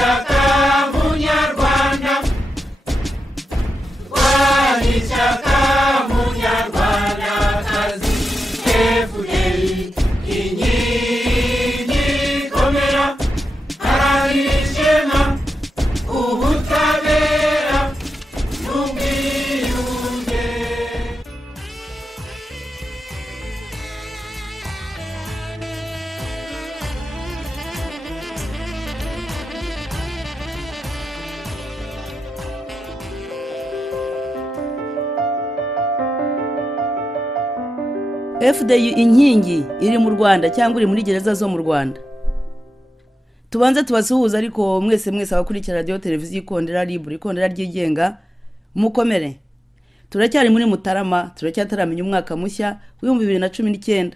ishyaka munyarwanda, wari ishyaka munyarwandakazi. FPR inkingi ikomera, haranira ishema, ubutabera n'ubwiyunge. FDU inkingi iri mu Rwanda cyangwa iri muri gereza zo mu Rwanda. Tubanze tubasuhuza ariko mwese abakurikira radio televiziyo Ikondera Libre, Ikondera ryigenga, mukomere. Turacyari muri Mutarama, turacyataramenya umwaka mushya w'2019.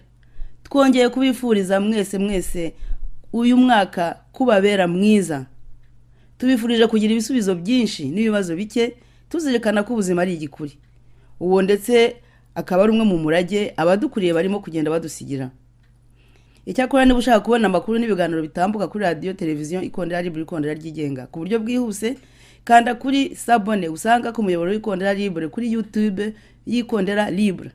Twongeye kubifuriza mwese uyu mwaka kubabera mwiza. Tubifurije kugira ibisubizo byinshi n'ibibazo bike, tuzirikana ko ubuzima ari igikuri. Uwo ndetse akaba ari umwe mu murage abadukuriye barimo kugenda badusigira. Icyakora niba ushaka kubona amakuru n'ibiganiro bitambuka kuri radio televiziyo Ikondera Libre, Ikondera ryigenga ku buryo bwihuse, kanda kuri sabone usanga ku muyoboro w'Ikondera Libre kuri YouTube y'Ikondera Libre.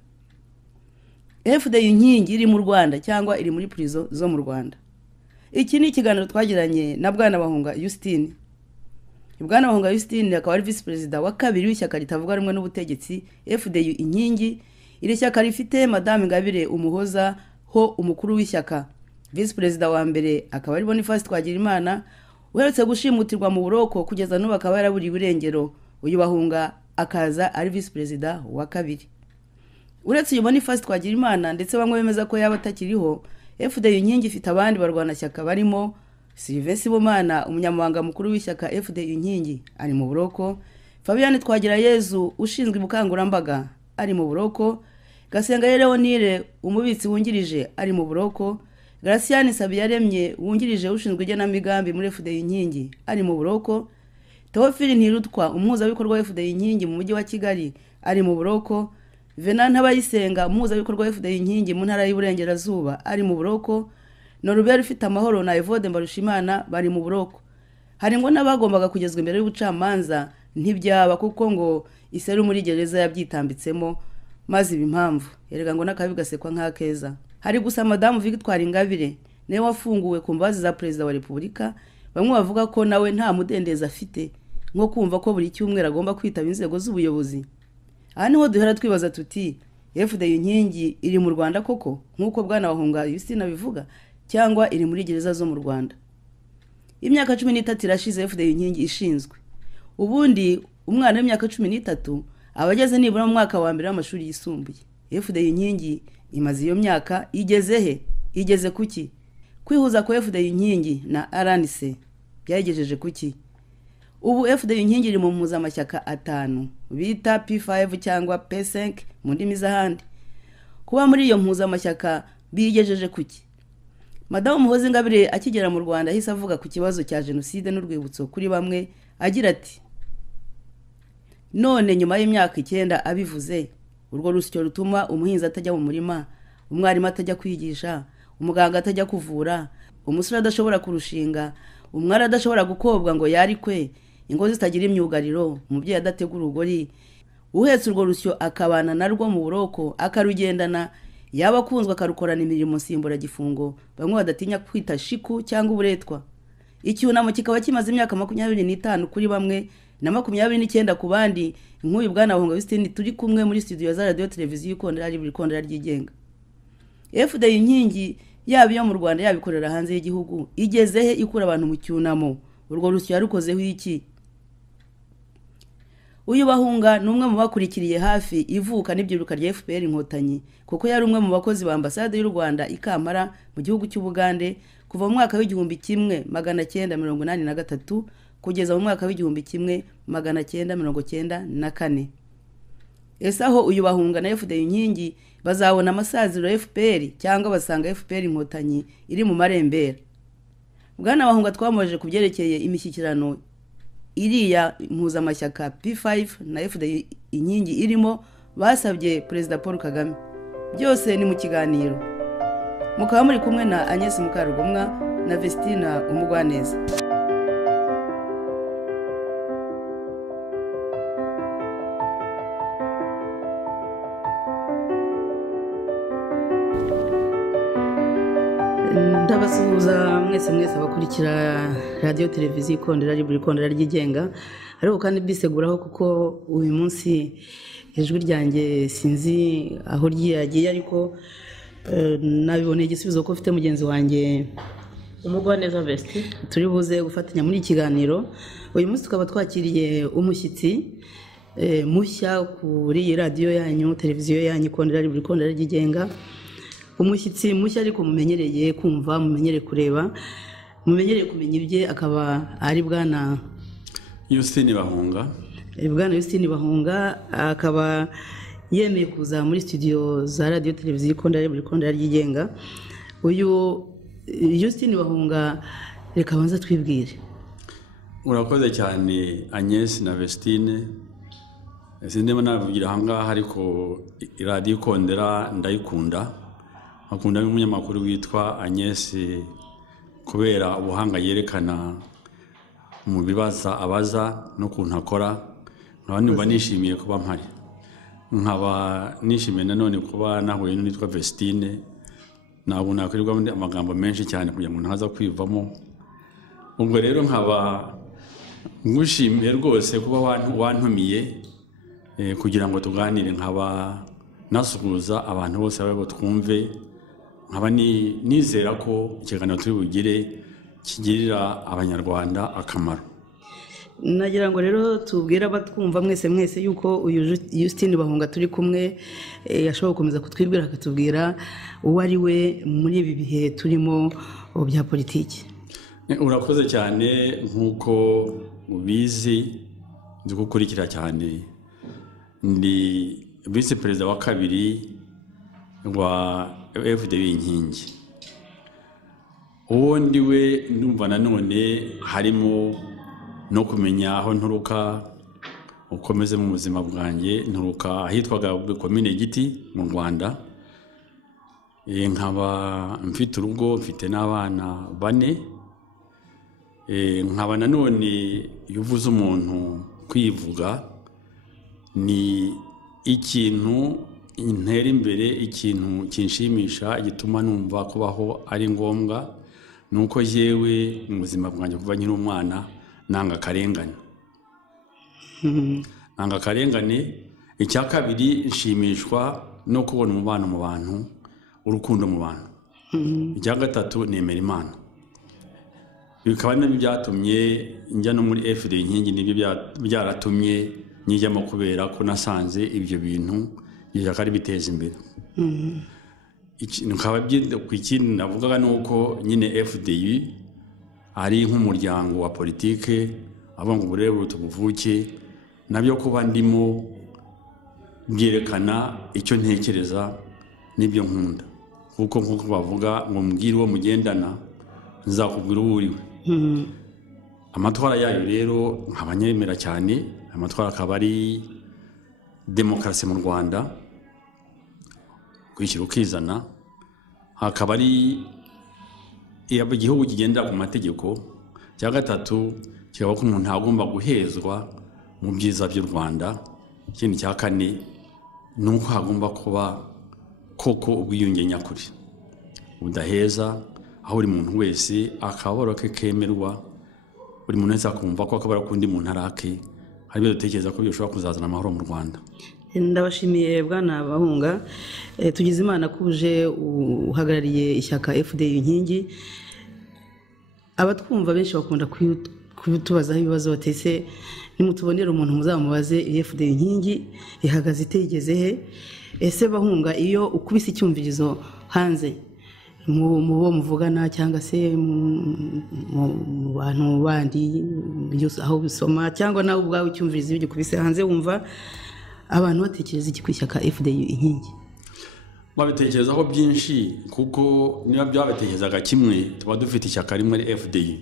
FDU inkingi iri mu Rwanda cyangwa iri muri prison zo mu Rwanda. Iki ni ikiganiro twagiranye na Bwana Bahunga Justine. Bwana Bahunga Justine akaba ari vice president wa kabiri w'ishyaka ritavuga rumwe n'ubutegetsi FDU inkingi. Iri shyaka rifite Madame Ingabire Umuhoza ho umukuru w'ishyaka. Vice president wa mbere akaba ari Boniface Twagirimana, uherutse gushimutirwa mu buroko kugeza n'ubu akaba yaraburiye irengero. Uyu Bahunga akaza ari vice president wa kabiri. Uretse uyu Boniface Twagirimana ndetse bamwe bemeza ko yaba atakiriho, FDU inkingi ifite abandi barwana shyaka barimo Sylvain Sibomana, umunyamabanga mukuru w'ishyaka FDU inkingi ari mu buroko, Fabian Twagirayezu ushinzwe ubukangurambaga ari mu buroko, Gasenga Leonire umubitsi wungirije ari mu buroko, Graciane Sabiyaremye wungirije ushinzwe igenamigambi muri FDU inkingi ari mu buroko, Theophile Ntirutwa umuhuzabikorwa wa FDU inkingi mu mujyi wa Kigali ari mu buroko, Venant Abayisenga umuhuzabikorwa wa FDU inkingi mu ntara y'Iburengerazuba ari mu buroko, Norbert ufite amahoro na Evode Mbarushimana bari mu buroko. Harimo n'abagombaga kugezwa imbere y'ubucamanza ntibyaba kuko ngo iseru muri gereza yabyitambitsemo maze ibimpamvu yerega ngo nakabi gasekwa nk'akeza. Hari gusa Madame Victoire Ingabire nawe wafunguwe ku mbabazi za Perezida wa Repubulika, bamwe bavuga ko nawe nta mudendeza afite nko kumva ko buri cyumweru agomba kwitaba inzego z'ubuyobozi. Aha niho duhera twibaza tuti FDU inkingi iri mu Rwanda koko nk'uko Bwana Bahunga Justine bivuga cyangwa iri muri gereza zo mu Rwanda. Imyaka 13 irashize FDU inkingi ishinzwe. Ubundi umwana w'imyaka 13 abageze nibura mu mwaka wa mbere w'amashuri yisumbuye. FDU inkingi imaze iyo myaka igeze he? Igeze kuki? Kwihuza ko FDU inkingi na RNC byagejeje kuki? Ubu FDU inkingi iri mu mpuzamashyaka 5 bita P5 cyangwa P5 mu ndimi z'ahandi. Kuba muri iyo mpuzamashyaka bigejeje kuki? Madame Umuhoza Ingabire akigera mu Rwanda hise avuga ku kibazo cya jenoside n'urwibutso kuri bamwe agira ati: none nyuma y'imyaka 9 abivuze, urwo rusyo rutuma umuhinzi atajya mu murima, umwarimu atajya kwigisha, umuganga atajya kuvura, umusore adashobora kurushinga, umwari adashobora gukobwa ngo yari kwe, ingo zitagira imyugariro, umubyeyi adategura urugori, uhetse urwo rusyo akabana narwo mu buroko akarugendana, yaba akunzwe akarukorana imirimo nsimbura gifungo, bamwe badatinya kwita shiku cyangwa uburetwa. Icyunamo kikaba kimaze imyaka 25 kuri bamwe na 29 ku bandi. Nk'uyu Bwana Bahunga Justine turi kumwe muri studio za radio televiziyo Ikondera Libre, Ikondera ryigenga. FDU inkingi yaba yo mu Rwanda yabikorera hanze y'igihugu igeze he ikura abantu mu cyunamo? Urwo rusyo yarukozeho iki? Uyu Bahunga numwe mu bakurikiriye hafi ivuka n'ibyiruka rya FPR inkotanyi, kuko yari umwe mu bakozi ba ambasade y'u Rwanda Ikampara mu gihugu cy'Ubugande kuva mu mwaka w'1983 kugeza mu mwaka w'1994. Ese aho uyu Bahunga na FDU inkingi bazabona amasaziro FPR cyangwa basanga FPR inkotanyi iri mu marembera? Bwana Bahunga twamoje kubyerekeye imishyikirano iriya impuzamashyaka P5 na FDU inkingi irimo basabye Perezida Paul Kagame. Byose ni mu kiganiro. Mukaba muri kumwe na Agnes Mukarugomwa na Vestina Umugwaneza. ndabasuhuza mwese abakurikira radiyo televiziyo ikondera ikondera ryigenga, ariko kandi biseguraho kuko uyu munsi ijwi ryanjye sinzi aho ryagiye, ariko nabiboneye igisubizo ko ufite mugenzi wanjye Umugwaneza Vesti turi buze gufatanya muri ikiganiro. Uyu munsi tukaba twakiriye umushyitsi mushya kuri iyi radiyo yanyu, televiziyo yanyu ikondera ryigenga. Umushyitsi mushya ariko mumenyereye kumva, mumenyereye kureba, mumenyereye kumenya ibye, akaba ari bwana Justine Bahunga. Bwana Justine Bahunga akaba yemeye kuza muri studio za radiyo televiziyo ikondera ryigenga. Uyu Justine Bahunga reka banza twibwire. Urakoze cyane Agnes na Vestine. Sindema navugira ahangaha, ariko radiyo ikondera ndayikunda. Akunda n'umunyamakuru witwa Agnes kubera ubuhanga yerekana mu bibaza abaza no kuntu akora. Nkaba numva nishimiye kuba mpari. Nkaba nishimiye nanone kuba nahuye n'uwitwa Vestine. Ntabwo nakwirirwa amagambo menshi cyane kugira ngo ntaza kwivamo. Ubwo rero nkaba ngushimiye rwose kuba wantumiye kugira ngo tuganire. Nkaba nasuhuza abantu bose babo twumve. Nkaba nizera ko ikiganiro turi bugire kigirira abanyarwanda akamaro. Nagira ngo rero tubwire abatwumva mwese yuko uyu Justine Bahunga turi kumwe yashobora gukomeza kutwibwira, akatubwira uwo ari we muri ibi bihe turimo bya politiki. Urakoze cyane. Nk'uko ubizi nzi gukurikira cyane, ndi vice perezida wa kabiri wa FDU inkingi. Uwo ndiwe ndumva nanone harimo no kumenya aho nturuka, ukomeze mu buzima bwanjye. Nturuka ahitwaga komine Giti mu Rwanda. Nkaba mfite urugo, mfite n'abana 4. Nkaba nanone iyo uvuze umuntu kwivuga ni ikintu intera imbere, ikintu kinshimisha, gituma numva kubaho ari ngombwa. Nuko yewe mu buzima bwanjye kuva nkiri umwana nanga karengane. Nanga karengane. Icya kabiri nshimishwa no kubona umubano mu bantu, urukundo mu bantu. Icya gatatu nemera Imana. Bikaba nabyo byatumye njya no muri FDU inkingi, nibyo byaratumye nyijyamo kubera ko nasanze ibyo bintu byakari biteza imbere. Nkaba ku ikindi navugaga nuko nyine FDU ari nk'umuryango wa politike, abo ngo burebe tubuvuke, nabyo kuba ndimo byerekana icyo ntekereza n'ibyo nkunda. Kuko nkuko bavuga ngo mbwire uwo mugendana nzakubwira uwo uriwe. Amatwara yayo rero nkabanyemera cyane. Amatwara akaba ari demokarasi mu Rwanda, kwishyira ukizana. Hakaba ari igihugu kigendera ku mategeko. Cya gatatu kikaba ko umuntu agomba guhezwa mu byiza by'u Rwanda. Ikindi cya kane ni uko hagomba kuba koko ubwiyunge nyakuri budaheza, aho buri muntu wese akababaro ke kemerwa, buri muntu wese akumva ko akabara kundi muntu arake. Hari byo dutekereza ko bishobora kuzazana amahoro mu Rwanda. Ndabashimiye bwana Bahunga. Tugize Imana kuje uhagarariye ishyaka FDU inkingi. Abatwumva benshi bakunda kutubazaho ibibazo, batese nimutubonera umuntu muzamubaze FDU inkingi ihagaze itegeze he. Ese Bahunga, iyo ukubise icyumvirizo hanze mu bo muvugana cyangwa se mu bantu bandi aho bisoma, cyangwa nawe ubwawe icyumvirizo iyo gikubise hanze, wumva abantu batekereza iki ku ishyaka FDU inkingi? Babitekerezaho byinshi, kuko niba byabatekerezaga kimwe tuba dufite ishyaka rimwe ari FDU.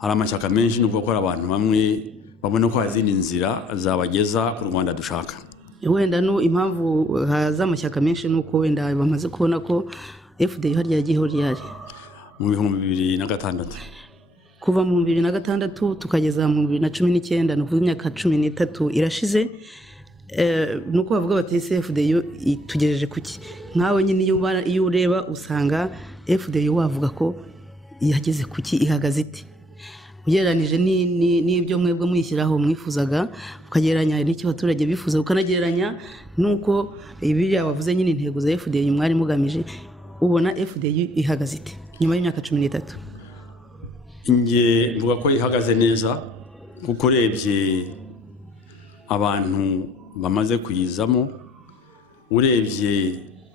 Hari amashyaka menshi nubwo ko abantu bamwe babona ko hazindi nzira zabageza ku Rwanda dushaka. Wenda no impamvu haza amashyaka menshi nuko wenda bamaze kubona ko FDU harya yagiyeho ryari mu 2006. Kuva mu 2006 tukageza mu 2019, no kuvuga imyaka 13 irashize. nuko bavuga bati FDU itugejeje kuki nkawe nyine iyo ureba usanga FDU wavuga ko yageze kuki ihagaze ite ugereranije n'ibyo mwebwe mwishyiraho mwifuzaga ukagereranya n'icyo abaturage bifuza ukanagereranya nuko ibiriya wavuze nyine intego za FDU mwari mugamije ubona FDU ihagaze ite nyuma y'imyaka 13 nge mvuga ko ihagaze neza kuko urebye abantu bamaze kuyizamo urebye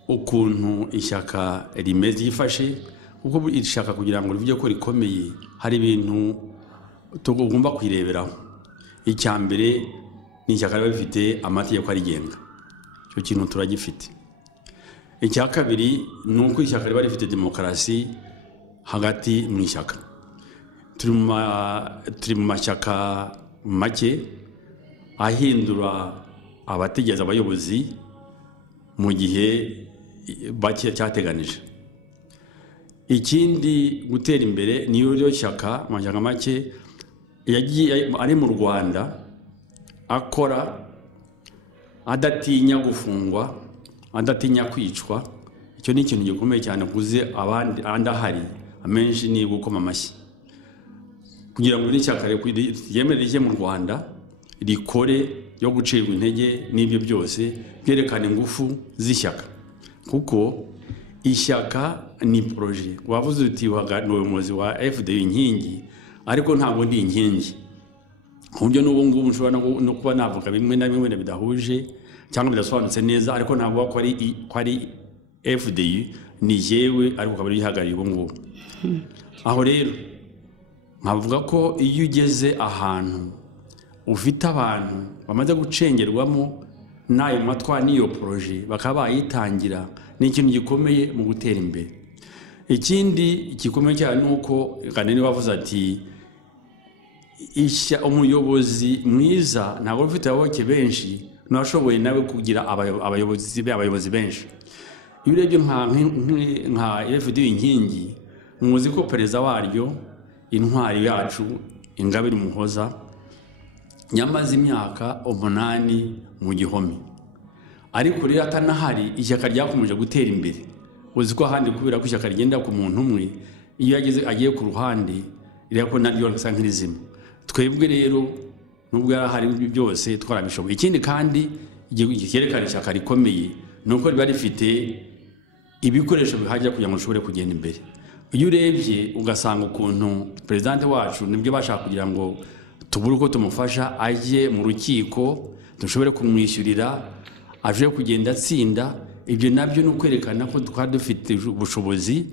ukuntu ishyaka rimeze yifashe kuko ishaka kugira ngo rivuge ko rikomeye hari ibintu tugomba kwireberaho. Icya mbere ni ishyaka riba rifite amategeko arigenga, icyo kintu turagifite. Icya kabiri ni uko ishyaka riba rifite demokarasi hagati mu ishyaka. Turi mu mashyaka make ahindura abategereza abayobozi mu gihe bake cyateganije. Ikindi gutera imbere ni yo shyaka amashyaka make yagiye ari mu Rwanda akora adatinya gufungwa adatinya kwicwa. Icyo ni ikintu gikomeye cyane kuze abandi ahari amenshi ni gukoma amashyi kugira ngo n'ishyaka ryemerere mu Rwanda rikore yo gucirwa intege n'ibyo byose byerekana ingufu z'ishyaka kuko ishyaka ni projet. Wavuze uti umuyobozi wa FDU inkingi ariko ntabwo ndi inkingi uburyo n'ubu ngubu nshobora no kuba navuga bimwe na bimwe bidahuje cyangwa bidasobanutse neza ariko ntabwo ko ari FDU ni jewe ariko ukaba yihagarariye ubu ngubu. Aho rero nkavuga ko iyo ugeze ahantu ufite abantu bamaze gucengerwamo n'ayo matwa n'iyo projet bakaba bayitangira ni ikintu gikomeye mu gutera imbere. Ikindi gikomeye cyane nuko kanene bavuze ati umuyobozi mwiza ntabwo ufite abayoboke benshi nashoboye nawe kugira abayobozi benshi. Iyo urebye nka FDU inkingi muzi ko perezida waryo intwari yacu Ingabire Umuhoza nyamaze imyaka 8 mu gihome ariko rero atanahari ishyaka ryakomeje gutera imbere. Uzi ko ahandi kubera ko ishyaka rigenda ku muntu umwe iyo agiye ku ruhande irako naryo risa nk'irizima. Twebwe rero nubwo yarahari byose twarabishoboye. Ikindi kandi cyerekana ishyaka rikomeye nuko riba rifite ibikoresho bihajya kugira ngo ushobore kugenda imbere. Iyo urebye ugasanga ukuntu president wacu nibyo bashaka kugira ngo tubure uko tumufasha ajye mu rukiko dushobore kumwishyurira aje kugenda atsinda. Ibyo nabyo no kwerekana ko twari dufite ubushobozi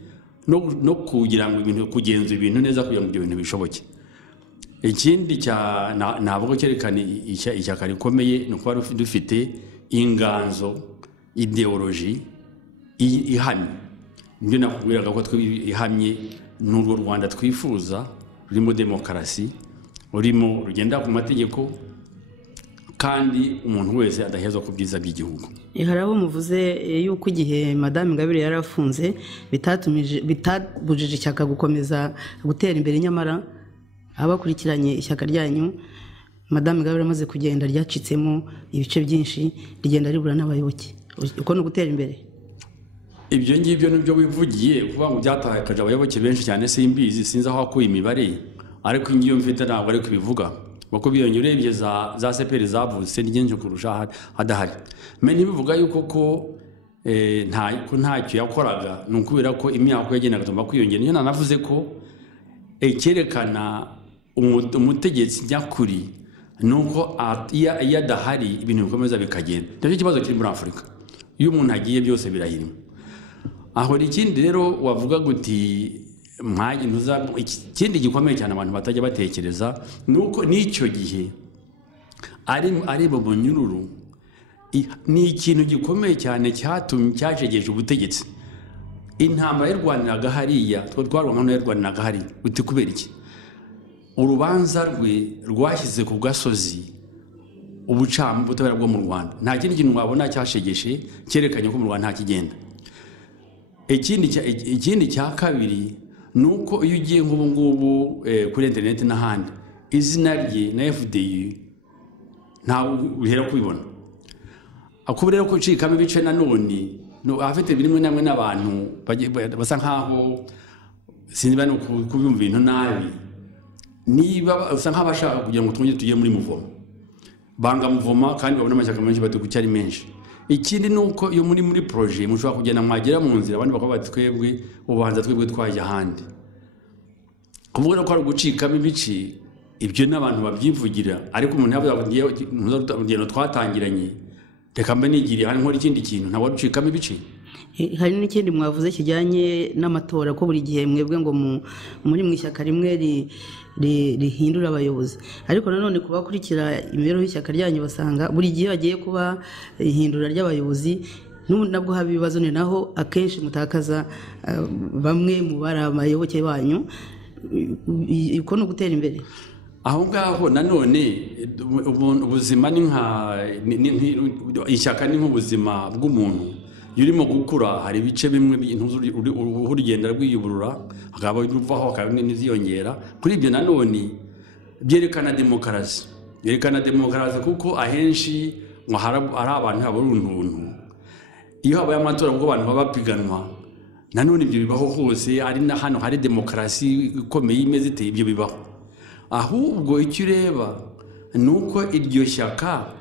no kugira ngo ibintu kugenza ibintu neza kugira ngo ibyo bintu bishoboke. Ikindi ntabwo cyerekana ishyaka rikomeye no kuba dufite inganzo ideology ihamye. Nibyo nakubwiraga ko ihamye n'urwo Rwanda twifuza rurimo demokarasi urimo rugenda ku mategeko kandi umuntu wese adahezwa ku byiza by'igihugu. Hari abo muvuze yuko igihe Madame Ingabire yarafunze bitabujije ishyaka gukomeza gutera imbere, nyamara abakurikiranye ishyaka ryanyu Madame Ingabire amaze kugenda ryacitsemo ibice byinshi rigenda ribura n'abayoboke. Uko no gutera imbere ibyo ngibyo nibyo wivugiye kuvuga ngo byatakaje abayoboke benshi cyane simbizi sinzi aho akuye imibare ariko ingiyo mfite ntabwo ari kubivuga bako biyongerebye za CPR zavutse n'ingenje kurusha hadahari. Me nibivuga yuko ko ntacyo yakoraga nukubera ko imyaka yagendaga tumba kwiyongera. Niyo nanavuze ko cyerekana umutegetsi nyakuri nuko iya dahari ibintu bikomeza bikagenda. Nicyo kibazo kiri muri Afurika, iyo umuntu agiye byose birahirima. Aho ikindi rero wavuga guti ikindi gikomeye cyane abantu batajya batekereza nuko n'icyo gihe ari mu bunyururu ni ikintu gikomeye cyane cyajegeje ubutegetsi. Intambara y'Rwaniraga hariya twarwanaga y'Rwaniraga hari uti kubera iki urubanza rwe rwashyize ku gasozi ubutabera bwo mu Rwanda. Nta kindi kintu wabona cyashegeshe cyerekanye ko mu Rwanda nta kigenda. Ikindi cya kabiri nuko iyo ugiye nk'ubu ngubu kuri internet n'ahandi izina rye na FDU nta uhera kubibona akuba rero kucikamo ibice nanone no afite birimwe namwe n'abantu basa nkaho sinzi bano kubyumva ibintu nabi niba usa nk'abashaka kugira ngo twongere tujye muri muvoma banga muvoma kandi babona amashyaka menshi batugucya ari menshi. Ikindi nuko iyo muri projet mushobora kugenda mwagera mu nzira abandi bakaba batwebwe ubanza twebwe twaje ahandi kuvuga ko ari gucikamo ibice ibyo n'abantu babyivugira ariko umuntu yavuye urugendo twatangiranye reka mbe nigiriye hano nkora ikindi kintu ntabwo gucikamo ibice. Hari n'ikindi mwavuze kijyanye n'amatora ko buri gihe mwebwe ngo muri mu ishyaka rimwe rihindura abayobozi ariko nanone kubakurikira imibereho y'ishyaka ryanyu basanga buri gihe bagiye kuba ihindura ry'abayobozi nabwo haba ibibazo ni naho akenshi mutakaza bamwe mu bari abayoboke banyu uko no gutera imbere aho ngaho nanone ubuzima ni nka ishyaka ni nk'ubuzima bw'umuntu yurimo gukura hari ibice bimwe urugenda rwiyuburura akaba bivaho akaba n'iziyongera kuri ibyo nanone byerekana demokarasi kuko ahenshi hari abantu b'uruntu iyo habaye amatora ubwo abantu baba bapiganwa nanone ibyo bibaho hose ari na hano hari demokarasi ikomeye imeze iteye ibyo bibaho ahubwo icyo ureba ni uko iryo shyaka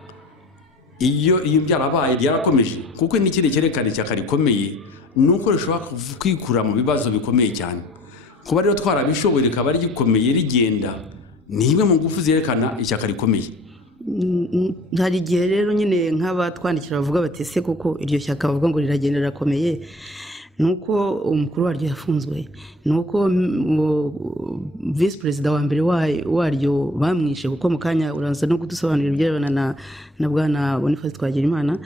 iyo byarabaye ryarakomeje kuko n'ikindi cyerekana ishyaka rikomeye ni uko rishobora kwikura mu bibazo bikomeye cyane kuba rero twarabishoboye rikaba rigikomeye rigenda ni imwe mu ngufu zerekana ishyaka rikomeye. Hari igihe rero nyine nk'abatwandikira bavuga bati se kuko iryo shyaka bavuga ngo riragenda rirakomeye nuko umukuru waryo yafunzwe nuko vice president wa mbere waryo bamwishe kuko mukanya uranza no kudusobanurira ibyerebana na bwana Boniface Twagirimana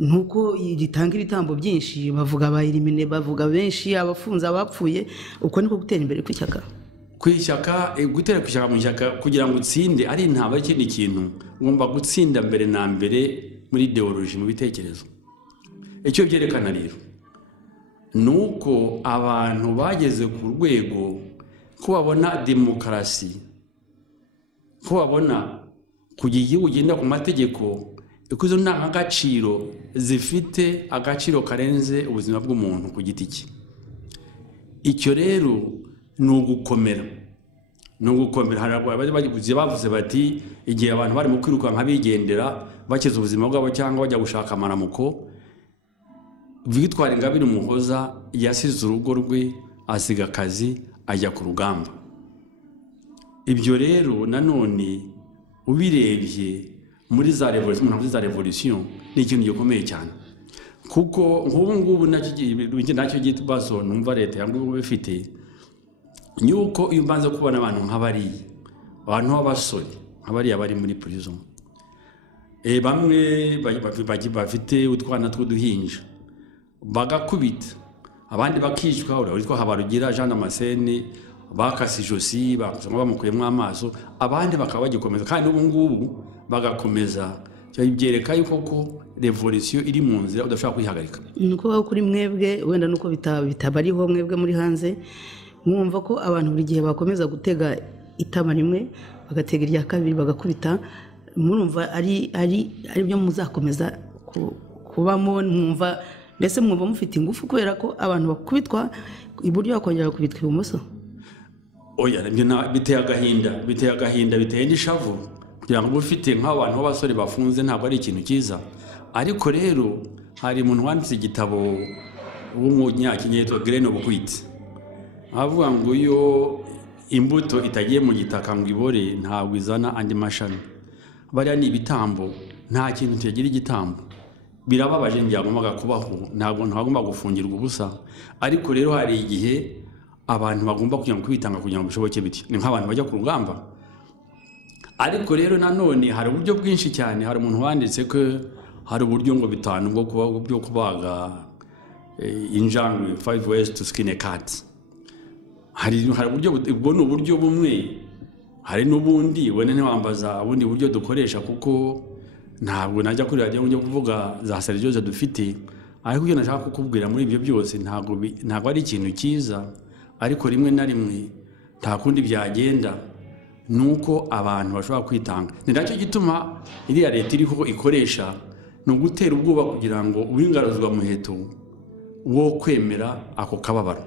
nuko ritanga ibitambo byinshi bavuga bayirimine bavuga benshi abafunza abapfuye uko niko gutera imbere kw'ishyaka gutera kw'ishyaka mu shyaka kugira ngo utsinde ari ntaba ikindi kintu ngomba gutsinda mbere na mbere muri ideology mu bitekerezo. Icyo byerekana rero nuko abantu bageze ku rwego ko babona demokarasi ko babona kugira igihugu ugenda ku mategeko ikuzo ndangagaciro zifite agaciro karenze ubuzima bw'umuntu ku giti cye. Icyo rero ni ugukomera bavuze bati igihe abantu bari mu kwiruka nk'abigendera bakize ubuzima bwabo cyangwa bajya gushaka amaramuko Victoire Ingabire Umuhoza yasize urugo rwe asiga akazi ajya ku rugamba. Ibyo rero nanone ubirebye muri za revolution ni ikintu gikomeye cyane kuko nk'ubu nacyo gitbazo numva leta yangu bifite nyuko iyo mbanza kubona abantu abantu b'abasore nk'abari bari muri prison bamwe bafite utwana tw'uduhinja bagakubita abandi bakicwa urabitwa Habarugira Jean Damascene bakasi Josi bamukuyemo amaso abandi bakaba bagikomeza kandi ubu ngubu bagakomeza byereka yuko ko revolution iri mu nzira udashaka kwihagarika. Nuko kuri mwebwe wenda nuko bitabariho mwebwe muri hanze mwumva ko abantu buri gihe bakomeza gutega itama rimwe bagatega irya kabiri bagakubita murumva ari byo muzakomeza kubamo mwumva mbese mwumva mufite ingufu kubera ko abantu bakubitwa iburyo bakongera bakubitwa ibumoso. Oya biteye agahinda biteye n'ishavu kugira ngo ufite nk'abantu b'abasore bafunze ntabwo ari ikintu cyiza ariko rero hari umuntu wanditse igitabo w'umunyakinyetwa Grain of Wheat avuga ngo iyo imbuto itagiye mu gitaka ngo ibore ntabwo izana andi mashami bariya ni ibitambo nta kintu kigira igitambo birababaje byagombaga kubaho ntabwo ntagomba gufungirwa ubusa ariko rero hari igihe abantu bagomba kugira ngo kwitanga kugira ngo bishoboke biti ni nk'abantu bajya ku rugamba ariko rero nanone hari uburyo bwinshi cyane hari umuntu wanditse ko hari uburyo ngo bitanu bwo kubaga injangwe 5 ways to skin a cat hari uburyo ubwo ni uburyo bumwe hari n'ubundi wene ntiwambaza ubundi buryo dukoresha kuko ntabwo najya kuri radio njye kuvuga za serivisi dufite ariko iyo nashaka kukubwira muri ibyo byose ntabwo ari ikintu cyiza ariko rimwe na rimwe nta kundi byagenda nuko abantu bashobora kwitanga ni nacyo gituma iriya leta iriho ikoresha ni ugutera ubwoba kugira ngo uw'ingaruzwa muheto wo kwemera ako kababaro.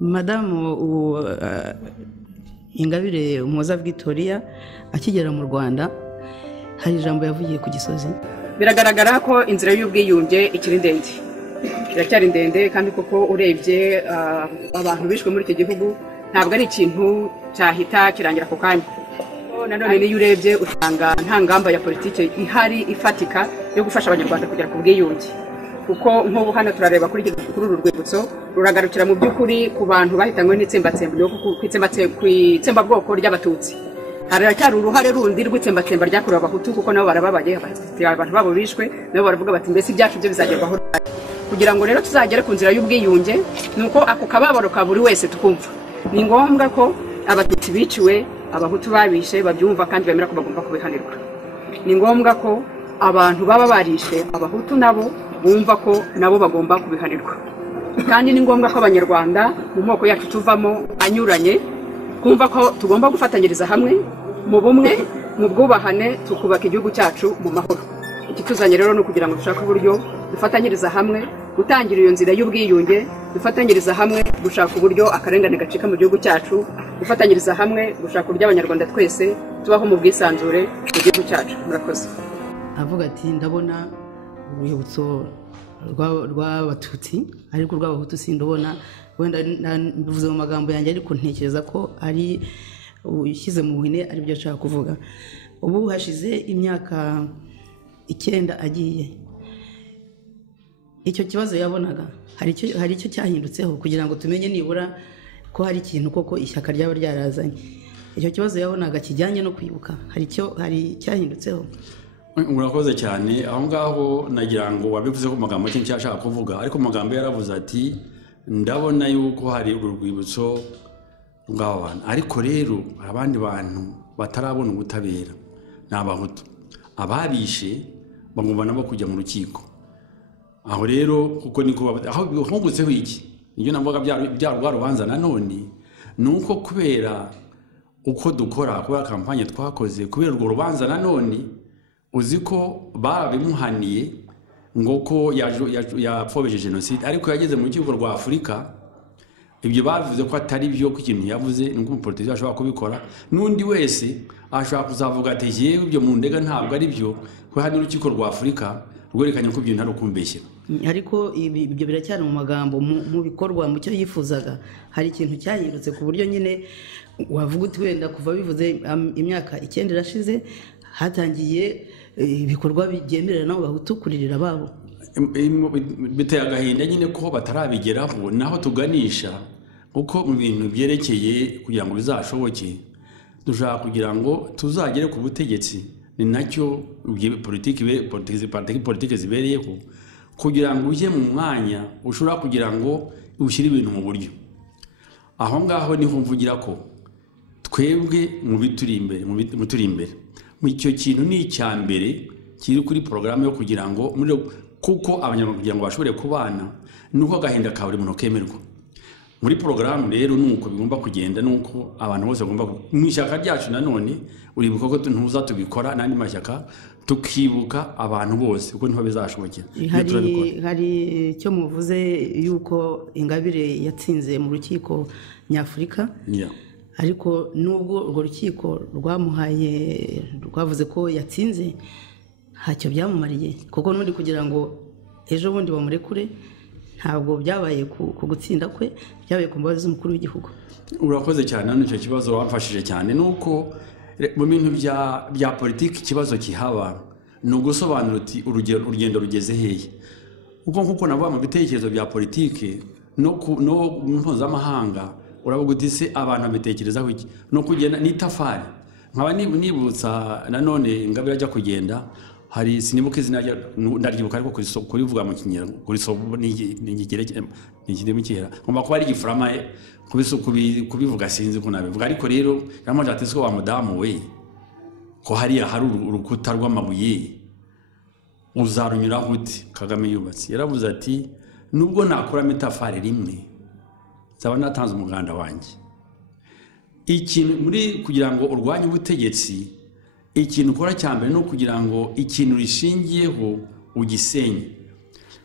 Madamu Ingabire Umuhoza Victoria akigera mu Rwanda hari ijambo yavugiye ku Gisozi. Biragaragara ko inzira y'ubwiyunge ikiri ndende, iracyari ndende, kandi koko urebye abantu bishwe muri iki gihugu ntabwo ari ikintu cyahita kirangira ako kanya. Nanone niyo urebye usanga nta ngamba ya politike ihari ifatika yo gufasha abanyarwanda kugera ku bwiyunge, kuko nk'ubu hano turareba kuri uru rwibutso ruragarukira mu by'ukuri ku bantu bahitanywe n'itsembatsemba kw'itsembabwoko ry'Abatutsi. Haracyari uruhare rundi rw'itsembatsemba ryakorewe Abahutu, kuko nabo barababaye, abantu babo bishwe, nabo baravuga bati mbese ibyacu byo bizagerwaho. Kugira ngo rero tuzagere ku nzira y'ubwiyunge nuko ako kababaro ka buri wese tukumva. Ni ngombwa ko Abatutsi biciwe, Abahutu babishe babyumva kandi bemera ko bagomba kubihanirwa. Ni ngombwa ko abantu baba barishe Abahutu nabo bumva ko nabo bagomba kubihanirwa. Kandi ni ngombwa ko Abanyarwanda mu moko yacu tuvamo anyuranye kumva ko tugomba gufatanyiriza hamwe mu bumwe, mu bwubahane, tukubaka igihugu cyacu mu mahoro. Ikituzanye rero no kugira ngo dushake uburyo dufatanyiriza hamwe gutangira iyo nzira y'ubwiyunge, dufatanyiriza hamwe gushaka uburyo akarengane gacika mu gihugu cyacu, gufatanyiriza hamwe gushaka uburyo Abanyarwanda twese tubaho mu bwisanzure mu gihugu cyacu. Murakoze. Avuga ati ndabona urwibutso rw'Abatutsi ariko rw'Abahutu sindubona, wenda mbivuze mu magambo yanjye ariko ntekereza ko ari ushyize mu buhine ari byo ashaka kuvuga. Ubu hashize imyaka 9 agiye, icyo kibazo yabonaga hari icyo cyahindutseho kugira ngo tumenye nibura ko hari ikintu koko ishyaka ryaba ryarazanye. Icyo kibazo yabonaga kijyanye no kwibuka hari cyahindutseho. Urakoze cyane. Aho ngaho nagira ngo wabivuze ko magambo cyinshi ashaka kuvuga, ariko magambo yaravuze ati ndabona yuko hari urwibutso rw'abantu, ariko rero abandi bantu batarabona ubutabera ni Abahutu, ababishe bagomba nabo kujya mu rukiko. Aho rero kuko niko aho hungutseho iki niyo navuga bya rubanza nanone nuko kubera uko dukora kubera kampanye twakoze kubera urwo rubanza nanone uziko babimuhaniye ngo ko yapfobeje genocide, ariko yageze mu rukiko rwa Afurika ibyo bavuze ko atari byo, ko ikintu yavuze nuko umupolitiki ashobora kubikora, n'undi wese ashobora kuzavuga ati yewe ibyo mu ndega ntabwo ari byo, ko hari urukiko rwa Afurika rwerekanye ko ibyo ntari ukumbeshya. Ariko ibyo biracyari mu magambo, mu bikorwa mu cyo yifuzaga hari ikintu cyahindutse ku buryo nyine wavuga uti wenda kuva bivuze imyaka 9 irashize hatangiye ibikorwa byemerera nabo Bahutu kuririra babo. Biteye agahinda nyine ko batarabigeraho, naho tuganisha uko mu bintu byerekeye kugira ngo bizashoboke dushaka kugira ngo tuzagere ku butegetsi, ni nacyo politiki zibereyeho, kugira ngo ujye mu mwanya ushobora kugira ngo ushyire ibintu mu buryo. Aho ngaho niho mvugira ko twebwe mu bituri imbere mu icyo kintu ni icya mbere kiri kuri porogaramu yo kugira ngo kuko abanyarwanda kugira ngo bashobore kubana nuko agahinda ka buri muntu kemerwa. Muri porogaramu rero nuko bigomba kugenda, nuko abantu bose bagomba mu ishyaka ryacu nanone uribuka ko ntuza tubikora n'andi mashyaka tukibuka abantu bose kuko niho bizashobokera. Hari icyo muvuze yuko Ingabire yatsinze mu rukiko nyafurika, ariko nubwo urwo rukiko rwavuze ko yatsinze ntacyo byamumariye, kuko n'undi kugira ngo ejo bundi bamurekure ntabwo byabaye ku gutsinda kwe, byabaye ku mbabazi z'umukuru w'igihugu. Urakoze cyane, none icyo kibazo wamfashije cyane, nuko mu bintu bya politiki ikibazo kihaba ni ugusobanura uti urugendo rugeze hehe, kuko nkuko navuga mu bitekerezo bya politiki no mpuzamahanga uravuga uti se abantu babitekerezaho iki, no kugenda n'itafari. Nkaba nibutsa nanone Ingabire ajya kugenda, hari sinibuka izina ndaryibuka ariko kurivuga mu Kinyarwanda kuri sobo n'ikidemi cyera ngomba kuba ari igifurama kubivuga sinzi ko nabivuga, ariko rero yamaje ati so wa mudamu we ko hariya hari urukuta rw'amabuye uzarunyuraho uti. Kagame yubatse yaravuze ati nubwo nakuramo itafari rimwe zaba natanze umuganda wanjye. Ikintu muri kugira ngo urwanye ubutegetsi ikintu ukora cyambere no kugira ngo ikintu rishingiyeho ugisenye.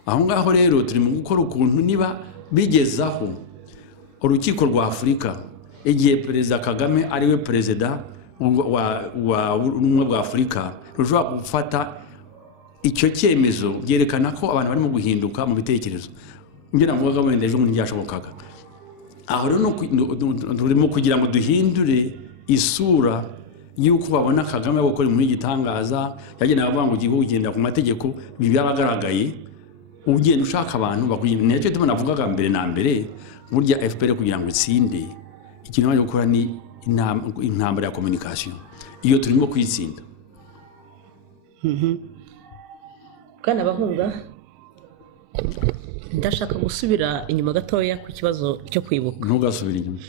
Aho ngaho rero turi mu gukora ukuntu niba bigezaho urukiko rwa Afurika igihe Perezida Kagame ariwe perezida ubumwe bwa Afurika rushobora gufata icyo cyemezo byerekana ko abantu barimo guhinduka mu bitekerezo. Ngira ngo wenda ejo bundi byashobokaga. Aho rero turimo kugira ngo duhindure isura y'uko babona Kagame gukora muri gitangaza yagenda avuga ngo igihugu genda ku mategeko bibyaragaragaye. Ugenda ushaka abantu bakuyimye cyo tubona avugaga mbere na mbere burya FPR kugira ngo itsinde ikintu cyo gukora ni intambara ya communication. Iyo turimo kwitsinda. Kana bahunga ndashaka gusubira inyuma gatoya ku kibazo cyo kwibuka. Ntugasubira inyuma.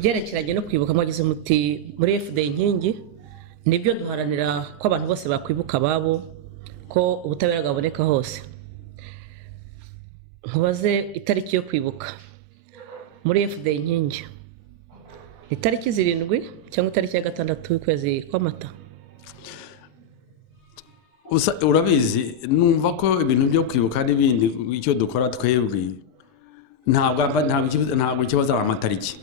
Byerekeranye no kwibuka mwagize muti muri FDI inkingi nibyo duharanira ko abantu bose bakwibuka babo ko ubutabera bwaboneka hose. Nkubaze itariki yo kwibuka muri FDI inkingi itariki 7 cyangwa itariki ya 6 y'ukwezi kwa Mata. Urabizi numva ko ibintu byo kwibuka n'ibindi icyo dukora twebwe ntabwo kibazo amatariki.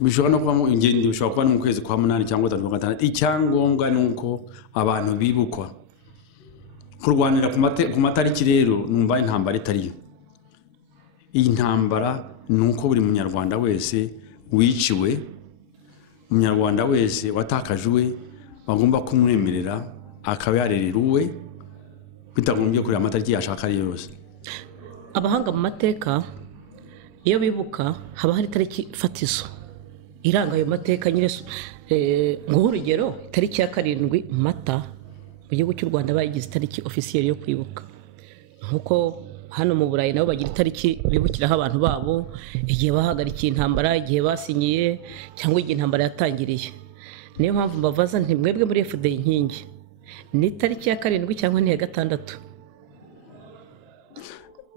Bishobora no kuba ingendo bishobora kuba mu kwezi kwa 8 cyangwa 6. Icyangombwa nuko abantu bibukwa. Kurwanira ku matariki rero numva intambara itariyo. Iyi ntambara nuko buri munyarwanda wese wiciwe, umunyarwanda wese watakajwe bagomba kumwemerera akaba yarereruwe bitagombye kuri amatariki yashaka ari yose. Abahanga mu mateka iyo bibuka haba hari tariki fatizo iranga ayo mateka nyine ngo urugero tariki ya 7 Mata mu gihugu cy'u Rwanda bayigize tariki officiel yo kwibuka. Nkuko hano mu Burayi nabo bagira tariki bibukiraho abantu babo igihe bahagarikiye intambara, igihe basinyiye cyangwa igihe intambara yatangiriye. Niyo mpamvu mbabaza nti mwebwe muri FDI inkingi ni tariki ya 7 cyangwa ni ya 6?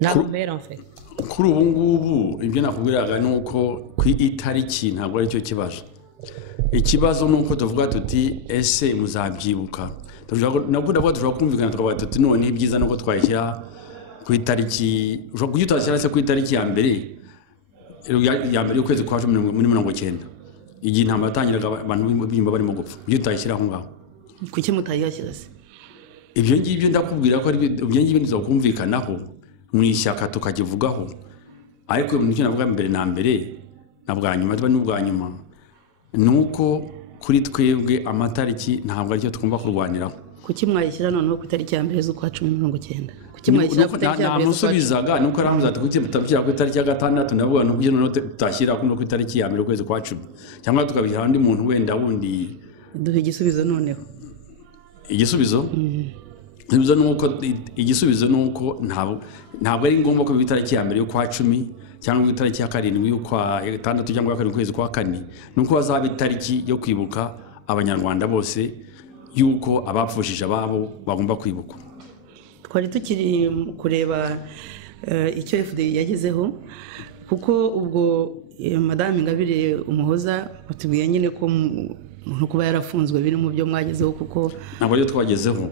Nabumera mfe. Kuri ubu ngubu ibyo nakubwiraga nuko ku itariki ntabwo ari cyo kibazo. Ikibazo nuko tuvuga tuti ese muzabyibuka. Tuvuga kumvikana tukavuga tuti none ibyiza nuko twayishyira ku itariki ushobora kuyitashira se ku itariki ya mbere y'ukwezi kwa 1990 igihe intambara yatangiraga abantu bimba barimo gupfa. Ibyo utayishyira aho ngaho kuki mutayashyira se? Ibyo ngibyo ndakubwira ko ari ibyo ngibyo nizokumvikanaho mu ishyaka tukagivugaho. Ariko nicyo navuga mbere na mbere nabwa nyuma tuba n'ubwa nyuma nuko kuri twebwe amatariki ntabwo ari cyo tugomba kurwaniraho. Kuki mwayishyira noneho ku itariki ya mbere z'ukwa 1990? Kuki mwayishyira ku itariki ya mbere? Namusubizaga nuko aramuza ati kuki mutabishyira ku itariki ya 6 navuga no kugira noneho tutashyira ku itariki ya mbere ukwezi kwa 10 cyangwa tukabishyira andi muntu wenda wundi. Duhe igisubizo noneho. Igisubizo igisubizo nuko ntabwo ari ngombwa ko itariki ya mbere yo kwa 10 cyangwa itariki ya 7 y'ukwa 6 cyangwa 7 kwezi kwa 4 nuko bazaba itariki yo kwibuka abanyarwanda bose yuko abapfushije ababo bagomba kwibukwa. Twari tukiri kureba icyo FDI yagezeho kuko ubwo Madame Ingabire Umuhoza batubwiye nyine ko kuba yarafunzwe biri mu byo mwagezeho kuko ntabwo ryo twagezeho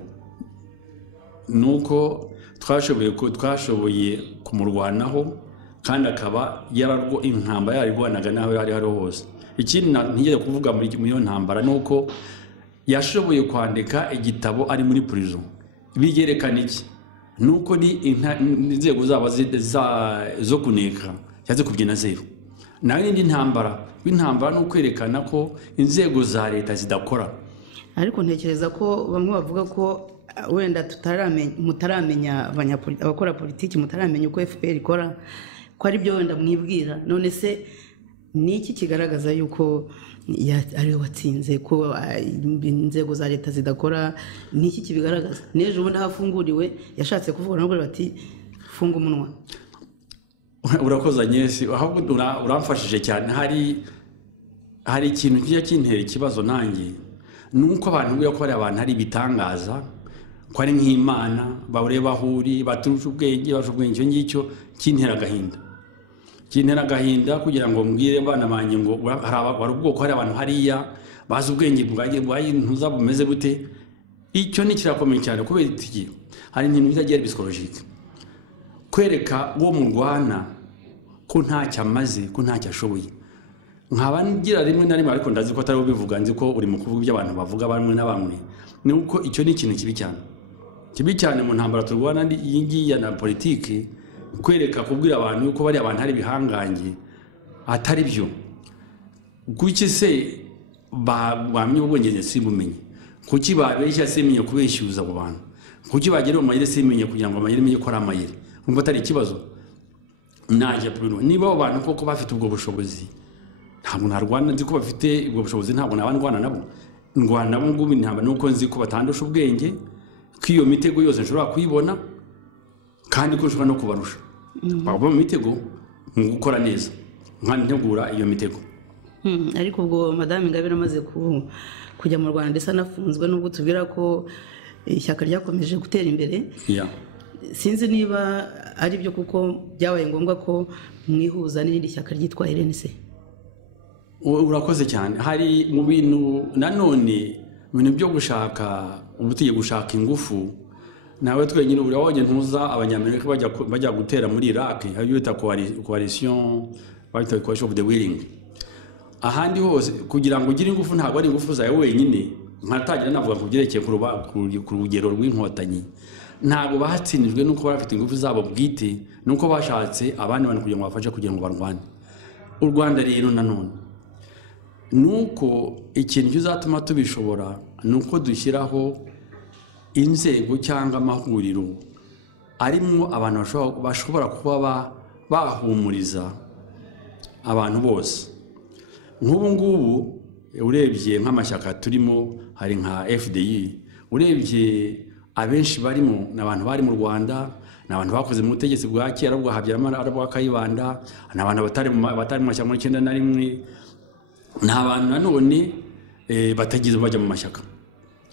nuko twashoboye kumurwanaho kandi akaba yararwo intambara yarigwanaga naho yari hose. Ikindi ntigeze kuvuga muri iyo ntambara nuko yashoboye kwandika igitabo ari muri prison. Bigerekana iki? Nuko ni inzego zaba zo kuneka yaze kubyina zero. Nayo indi ntambara no kwerekana ko inzego za leta zidakora. Ariko ntekereza ko bamwe bavuga ko wenda mutaramenya abakora politiki mutaramenya uko FPR ikora ko ari byo wenda mwibwira. None se niki kigaragaza yuko ari watsinze ko inzego za leta zidakora? Niki kibigaragaza? Nejo ubundi hafunguriwe yashatse kuvuga nabwo bati funga umunwa. Urakoza Nyesi ahubwo uramfashije cyane. Hari ikintu kijya kintera ikibazo nanjye nuko abantu biyo ko ari abantu hari bitangaza ko ari nk'Imana bawureba huri baturusha ubwenge bashubwenge ngicyo kintera gahinda. kintera agahinda kugira ngo mbwire abana banjye ngo hari ubwoko hari abantu hariya bazi ubwenge bwagiye ntuza bumeze bute. Icyo ni kirakomeye cyane kubera iki hari ibintu bitagira psychologique kwereka uwo mu Rwanda ko ntacyo amaze ko ntacyo ashoboye. Nkaba ngira rimwe na rimwe ariko ndazi ko atari ubivuga nzi ko uri mu kuvuga by'abantu bavuga bamwe na bamwe nuko icyo ni ikintu kibi cyane mu ntambara turwana y'ingiya na politiki kwereka kubwira abantu yuko bari abantu hari bihangange atari byo. Kuki se bamye ubwongeze sibumenye kuki babeshya simenye kubeshyuza abo bantu kuki bagera mu mayire simenye kugira ngo amayire menye ko ari amayire umva atari ikibazo naje Bruno niba abo bantu koko bafite ubwo bushobozi ntabwo narwana nzi ko bafite ubwo bushobozi ntabwo nabandwana nabo ndwana nabo ngubu ntaba nuko nzi ko batandusha ubwenge ko iyo mitego yose nshobora kuyibona kandi ko nshobora no kubarusha baba mu mitego mu gukora neza nkandi ntegura iyo mitego. Ariko ubwo Madame Ingabire amaze kujya mu Rwanda ndetse anafunzwe nubwo tubwira ko ishyaka ryakomeje gutera imbere. Sinzi niba ari byo kuko byabaye ngombwa ko mwihuza n'irindi shyaka ryitwa RNC. Urakoze cyane hari mu bintu nanone ibintu byo gushaka ubutiye gushaka ingufu nawe twenyine urabonye ntuza abanyamerika bajya gutera muri Iraq ayo bita coalition of the willing. Ahandi hose kugira ngo ugire ingufu ntabwo ari ingufu zawe wenyine nkatagira navuga ku byerekeye ku rugero rw'inkotanyi ntabwo bahatsinijwe nuko barafite ingufu zabo bwite nuko bashatse abandi bantu kugira ngo bafashe kugira ngo barwane. U Rwanda rero nanone nuko ikintu kizatuma tubishobora nuko dushyiraho inzego cyangwa amahuriro arimo abantu bashobora kuba bahumuriza abantu bose. Nk'ubu ngubu urebye nk'amashyaka turimo hari nka FDI urebye abenshi barimo n'abantu bari mu Rwanda n'abantu bakoze mu butegetsi bwa kera bwa Habyarimana bwa Kayibanda n'abantu batari mu mashyaka muri 91 n'abantu nanone batagize bajya mu mashyaka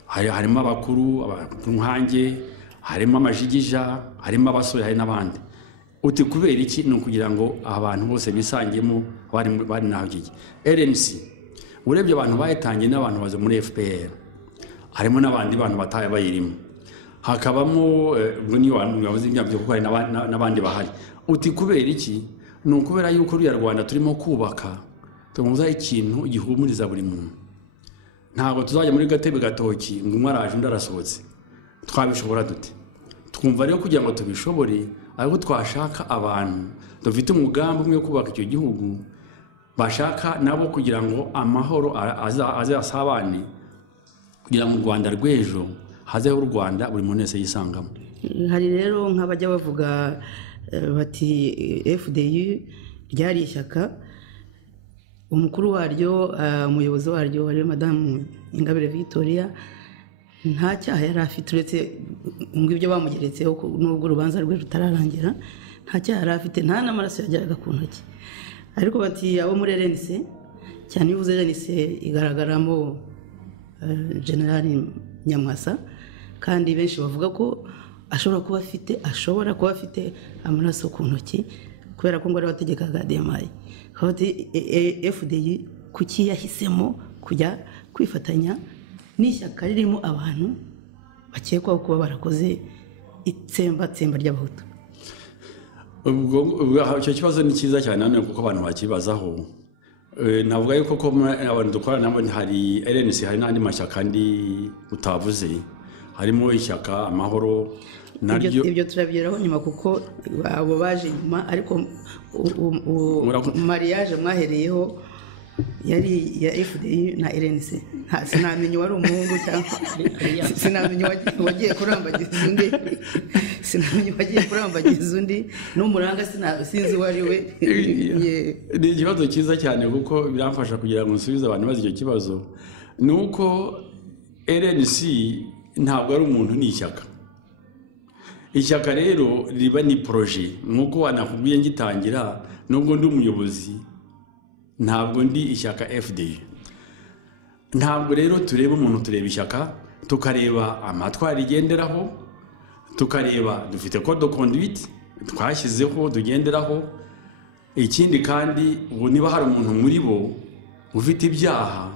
harimo abakuru nkanjye harimo amajigija harimo abasore hari n'abandi. Uti kubera iki no kugira ngo abantu bose bisangemo bari naho giki. RNC urebye abantu bayitangiye n'abantu baze muri FPR harimo n'abandi bantu bataye bayirimo hakabamo ubwo ni abantu bavuze imyabyo kuko hari n'abandi bahari. Uti kubera iki no kubera yuko ruya Rwanda turimo kubaka tumuza ikintu gihumuriza buri muntu. Ntabwo tuzajya muri gatebe gatoki ngo umwaraje ndarasohotse twabishobora dute. Twumva rero kugira ngo tubishobore ariko twashaka abantu dufite umugambi umwe kubaka icyo gihugu bashaka nabo kugira ngo amahoro azasabane kugira mu Rwanda rw'ejo hazeho u Rwanda buri muntu wese yisangamo. Hari rero nk'abajya bavuga bati FDU ryari ishyaka umukuru waryo umuyobozi waryo wari Madame Ingabire Victoria nta cyaha yari afite uretse ngo ibyo bamugeretseho nubwo urubanza rwe rutararangira nta cyaha yari afite nta n'amaraso yageraga ku ntoki. Ariko bati abo muri RNC cyane iyo uvuze RNC igaragaramo General Nyamwasa kandi benshi bavuga ko ashobora kuba afite amaraso ku ntoki kubera ko ngo ari abategekaga DMI. Kandi FDI kuki yahisemo kujya kwifatanya n'ishyaka ririmo abantu bakekwaho kuba barakoze itsemba ry'abahutu. Icyo kibazo ni cyiza cyane none kuko abantu bakibazaho. Navuga yuko ko abantu dukorana nabo hari RNC hari n'andi mashyaka andi utavuze harimo ishyaka amahoro naryo ibyo turabigeraho nyuma kuko abo baje nyuma ariko mariage mwahereyeho yari ya FDI na RNC sinamenye wari umuhungu cyangwa sinamenye wagiye kurambagiza undi n'umuranga sinzi wari we. Ni ikibazo cyiza cyane kuko biramfasha kugira ngo nsubize abantu bazi icyo kibazo. Nuko RNC ntabwo ari umuntu ni ishyaka. Ishyaka rero riba ni projet nkuko wanakubwiye ngitangira nubwo ndi umuyobozi ntabwo ndi ishyaka FDI. Ntabwo rero tureba umuntu tureba ishyaka tukareba amatwari igenderaho tukareba dufite code de conduite twashyizeho tugenderaho ikindi kandi ubu niba hari umuntu muri bo ufite ibyaha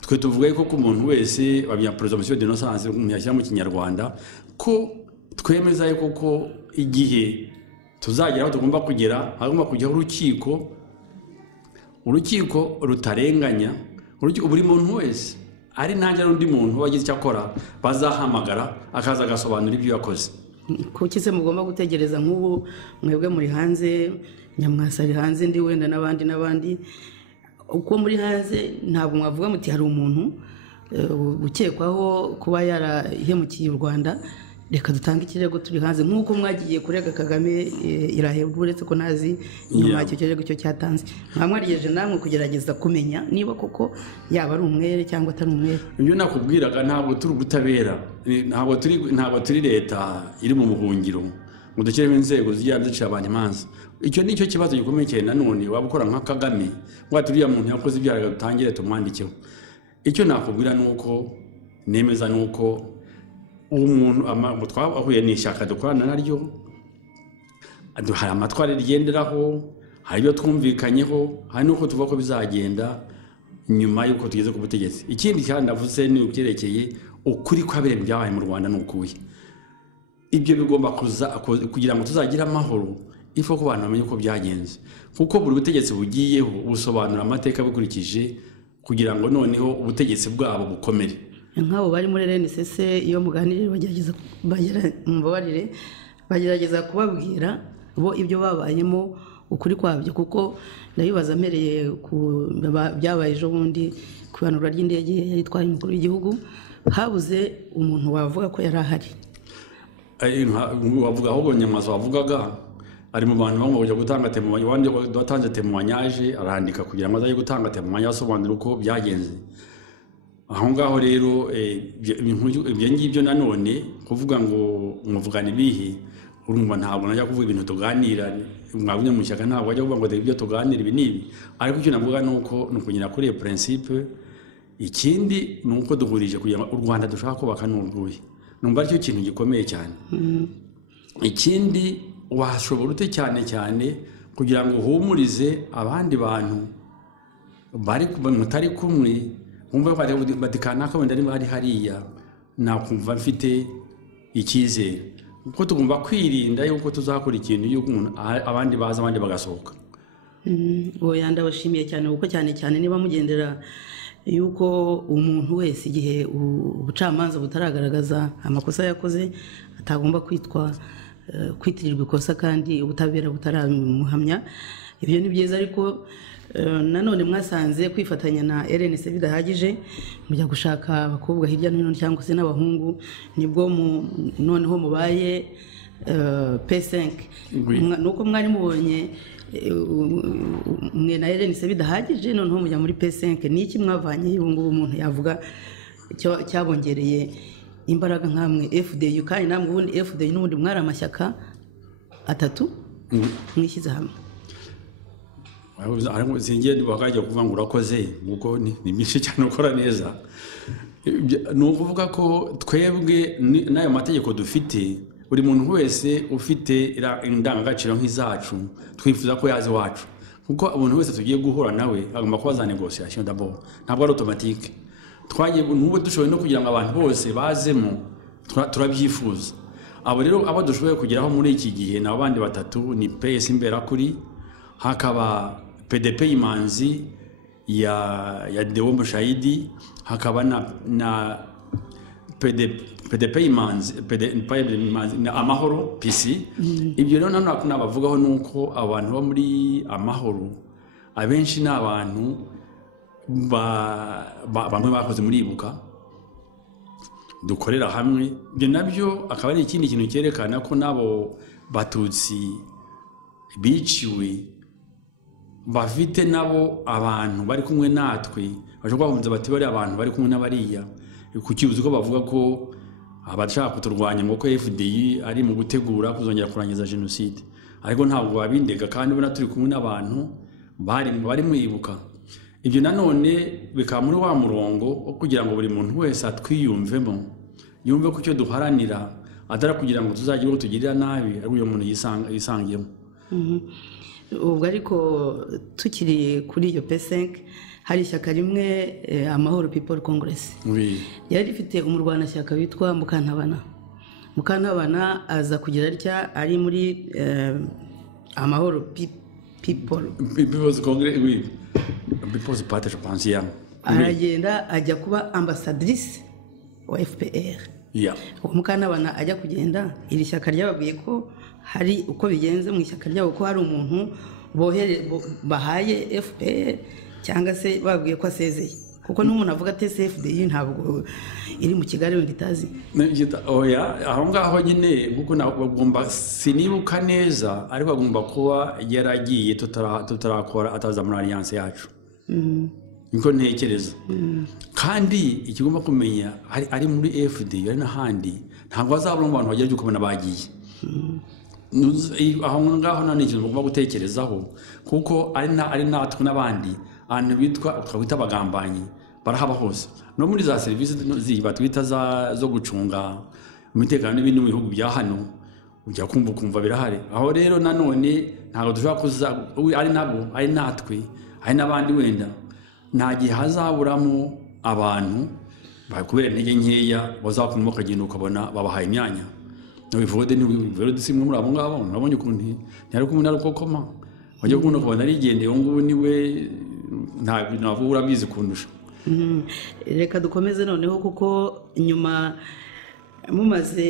twe tuvuga ko ku muntu wese babya presomption d'innocence yashyira mu kinyarwanda ko twemeza yuko ko igihe tuzageraho tugomba kugera hagomba kujyaho urukiko rutarenganya buri muntu wese ari nanjye n'undi muntu wagize icyo akora bazahamagara akaza agasobanura ibyo yakoze. kuki se mugomba gutegereza nk'ubu mwebwe muri hanze Nyamwasa ari hanze ndi wenda n'abandi uko muri hanze ntabwo mwavuga muti hari umuntu ukekwaho kuba yarahemukiye u Rwanda reka dutange ikirego turi hanze nk'uko mwagiye kurega Kagame irahebwa uretse ko nazi nyuma y'icyo kirego cyo cyatanze mwamwarigeje namwe kugerageza kumenya niba koko yaba ari umwere cyangwa atari umwere. Ibyo nakubwiraga ntabwo turi ubutabera ntabwo turi leta iri mu buhungiro ngo dushyiremo inzego zijya zicira abantu imanza. Icyo ni cyo kibazo gikomeye cyane nanone waba ukora nka Kagame waturiya muntu yakoze ibyaha dutangire tumwandikeho. Icyo nakubwira nuko nemeza nuko umuntu twahuye n'ishyaka dukorana naryo hari amatwara rigenderaho hari ibyo twumvikanyeho hari nuko tuvuga ko bizagenda nyuma y'uko tugeze ku butegetsi. Ikindi cyane navuze ni ubyerekeye ukuri kw'abere byabaye mu Rwanda n'ukuye. Ibyo bigomba kugira ngo tuzagira amahoro ifo ko abantu bamenye uko byagenze kuko buri butegetsi bugiyeho busobanura amateka bukurikije kugira ngo noneho ubutegetsi bwabo bukomere. Nk'abo bari muri RNCC iyo muganirire bagerageza kubabwira bo ibyo babayemo ukuri kwabyo kuko ndabibaza mpereye ku byabaye ejo bundi ku ihanurwa ry'indege yari itwaye umukuru w'igihugu habuze umuntu wavuga ko yari ahari. Wavuga ahubwo Nyamwasa wavugaga ari mu bantu bamwe bajya gutanga temoignage wandi watanze temoignage arandika kugira ngo azaye gutanga temoignage asobanura uko byagenze. Aho ngaho rero ibyo ngibyo nanone kuvuga ngo muvugane bihe urumva ntabwo najya kuvuga ibintu tuganira mwabunye mu cyaka ntabwo ajya kuvuga ngo ibyo tuganira ibi nibi ariko icyo navuga nuko nukunyira kuri principe. Ikindi nuko duhurije kugira ngo u Rwanda dushaka kubaka n'urwuye numva aricyo kintu gikomeye cyane. Ikindi washobora ute cyane kugira ngo uhumurize abandi bantu bari mutari kumwe umva batikana ko wenda ari hariya nakumva mfite icyizere kuko tugomba kwirinda yuko tuzakora ikintu yuko abandi baza abandi bagasohoka. Oya ndabashimiye cyane kuko cyane niba mugendera yuko umuntu wese igihe ubucamanza butaragaragaza amakosa yakoze atagomba kwitirirwa ikosa kandi ubutabera butaramuhamya. Ibyo ni byiza ariko nanone mwasanze kwifatanya na RNC bidahagije mujya gushaka abakobwa hirya no hino cyangwa se n'abahungu nibwo noneho mubaye P5 nuko mwari mubonye mwe na RNC bidahagije noneho mujya muri P5 niki mwavanye ubu ngubu umuntu yavuga cyabongereye imbaraga nkamwe FDU kandi namwe ubundi FDU n'ubundi mwari amashyaka atatu mwishyize hamwe. Singiye bakajya kuvuga ngo urakoze nguko ni byinshi cyane ukora neza. Ni ukuvuga ko twebwe n'ayo mategeko dufite buri muntu wese ufite indangagaciro nk'izacu twifuza ko yazi wacu kuko umuntu wese tugiye guhura nawe agomba kuba za negotiation d'abord ntabwo ari automatique. Twagiye n'ubu dushoboye no kugira ngo abantu bose bazemo turabyifuza. Abo rero abo dushoboye kugeraho muri iki gihe na abandi batatu ni PS Imberakuri hakaba PDP Imanzi ya Deo Mushayidi hakaba na PDP Imanzi na Amahoro PC. Ibyo rero nabavugaho nuko abantu bo muri Amahoro abenshi n'abantu bamwe bakoze muri Ibuka dukorera hamwe. Ibyo nabyo akaba ari ikindi kintu cyerekana ko nabo batutsi biciwe bafite nabo abantu bari kumwe natwe bashobora kumva bati bari abantu bari kumwe n'abariya kukibuza ko bavuga ko abashaka kuturwanya ngo ko FDI ari mu gutegura kuzongera kurangiza genocide ariko ntabwo babindega kandi ubona turi kumwe n'abantu bari mwibuka. Ibyo nanone bikaba muri wa murongo kugira ngo buri muntu wese atwiyumvemo yumve ko icyo duharanira atari kugira ngo tuzagire uko tugirira nabi ari uyo muntu yisangiyemo. ubwo ariko tukiri kuri iyo P5 hari ishyaka rimwe Amahoro People Congress yari ifite umurwanashyaka witwa Mukantabana aza kugira atya ari muri Amahoro People's Congress, People's Party je pense ya aragenda ajya kuba ambassadrice wa FPR. Mukantabana ajya kugenda iri shyaka ryababwiye ko hari uko bigenze mu ishyaka ryabo ko hari umuntu bahaye FPR cyangwa se babwiye ko asezeye kuko n'umuntu avuga ati CFDI ntabwo iri mu Kigali wenda itazi oya aho ngaho nyine kuko bagomba sinibuka neza ariko bagomba kuba yaragiye tutarakora ataza muri alliance yacu niko ntekereza kandi ikigomba kumenya ari muri FDI ari n'ahandi ntabwo azabona abantu bagiye kubona bagiye aho ngaho none ikintu bagomba gutekerezaho kuko ari natwe n'abandi abantu bitwa twita abagambanyi barahaba hose no muri za serivisi ziba twita zo gucunga umutekano n'ibindi mu bihugu bya hano ujya kumva birahari aho rero nanone ntabwo dushobora kuza ari natwe ari n'abandi wenda nta gihe hazaburamo abantu bakubera intege nkeya bazakumva ukagenda ukabona babahaye imyanya n'ubivode simwe muri abo ngabo urabonye ukuntu ntiyari kumwe na Rukokoma wajya kubona ukabona arigendeye ubu ngubu niwe ntabwo urabizi kundusha. Reka dukomeze noneho kuko nyuma mumaze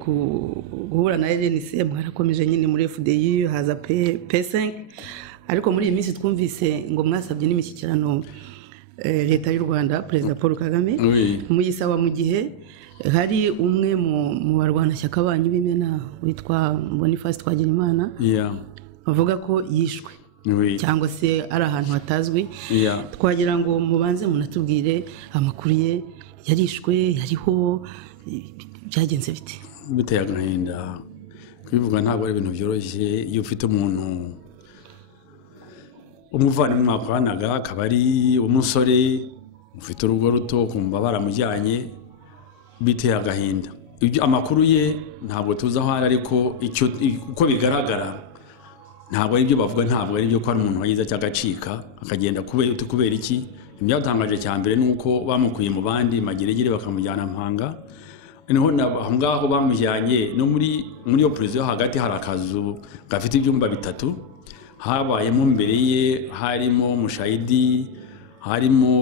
guhura na RNC mwarakomeje nyine muri FDI haza P5 ariko muri iyi minsi twumvise ngo mwasabye n'imishyikirano leta y'u Rwanda Perezida Paul Kagame muyisaba mu gihe hari umwe mu barwanashyaka banyu b'imena witwa Boniface Twagirimana bavuga ko yishwe cyangwa se ari ahantu hatazwi twagira ngo mubanze munatubwire amakuru ye yarishwe yariho byagenze bite biteye agahinda kwivuga ntabwo ari ibintu byoroshye iyo ufite umuntu umuvandimwe mwakoranaga akaba ari umusore ufite urugo ruto kumva baramujyanye biteye agahinda amakuru ye ntabwo tuzi aho ari ariko uko bigaragara ntabwo ari byo bavuga ntabwo ari byo ko ari umuntu wagize cyagacika akagenda kubera iki ibyatangaje cya mbere nuko bamukuye mu bandi mageregere bakamujyana Mpanga niho aho ngaho bamujyanye no muri yo president hagati hari akazu gafite ibyumba bitatu habayemo mbere ye harimo Mushayidi harimo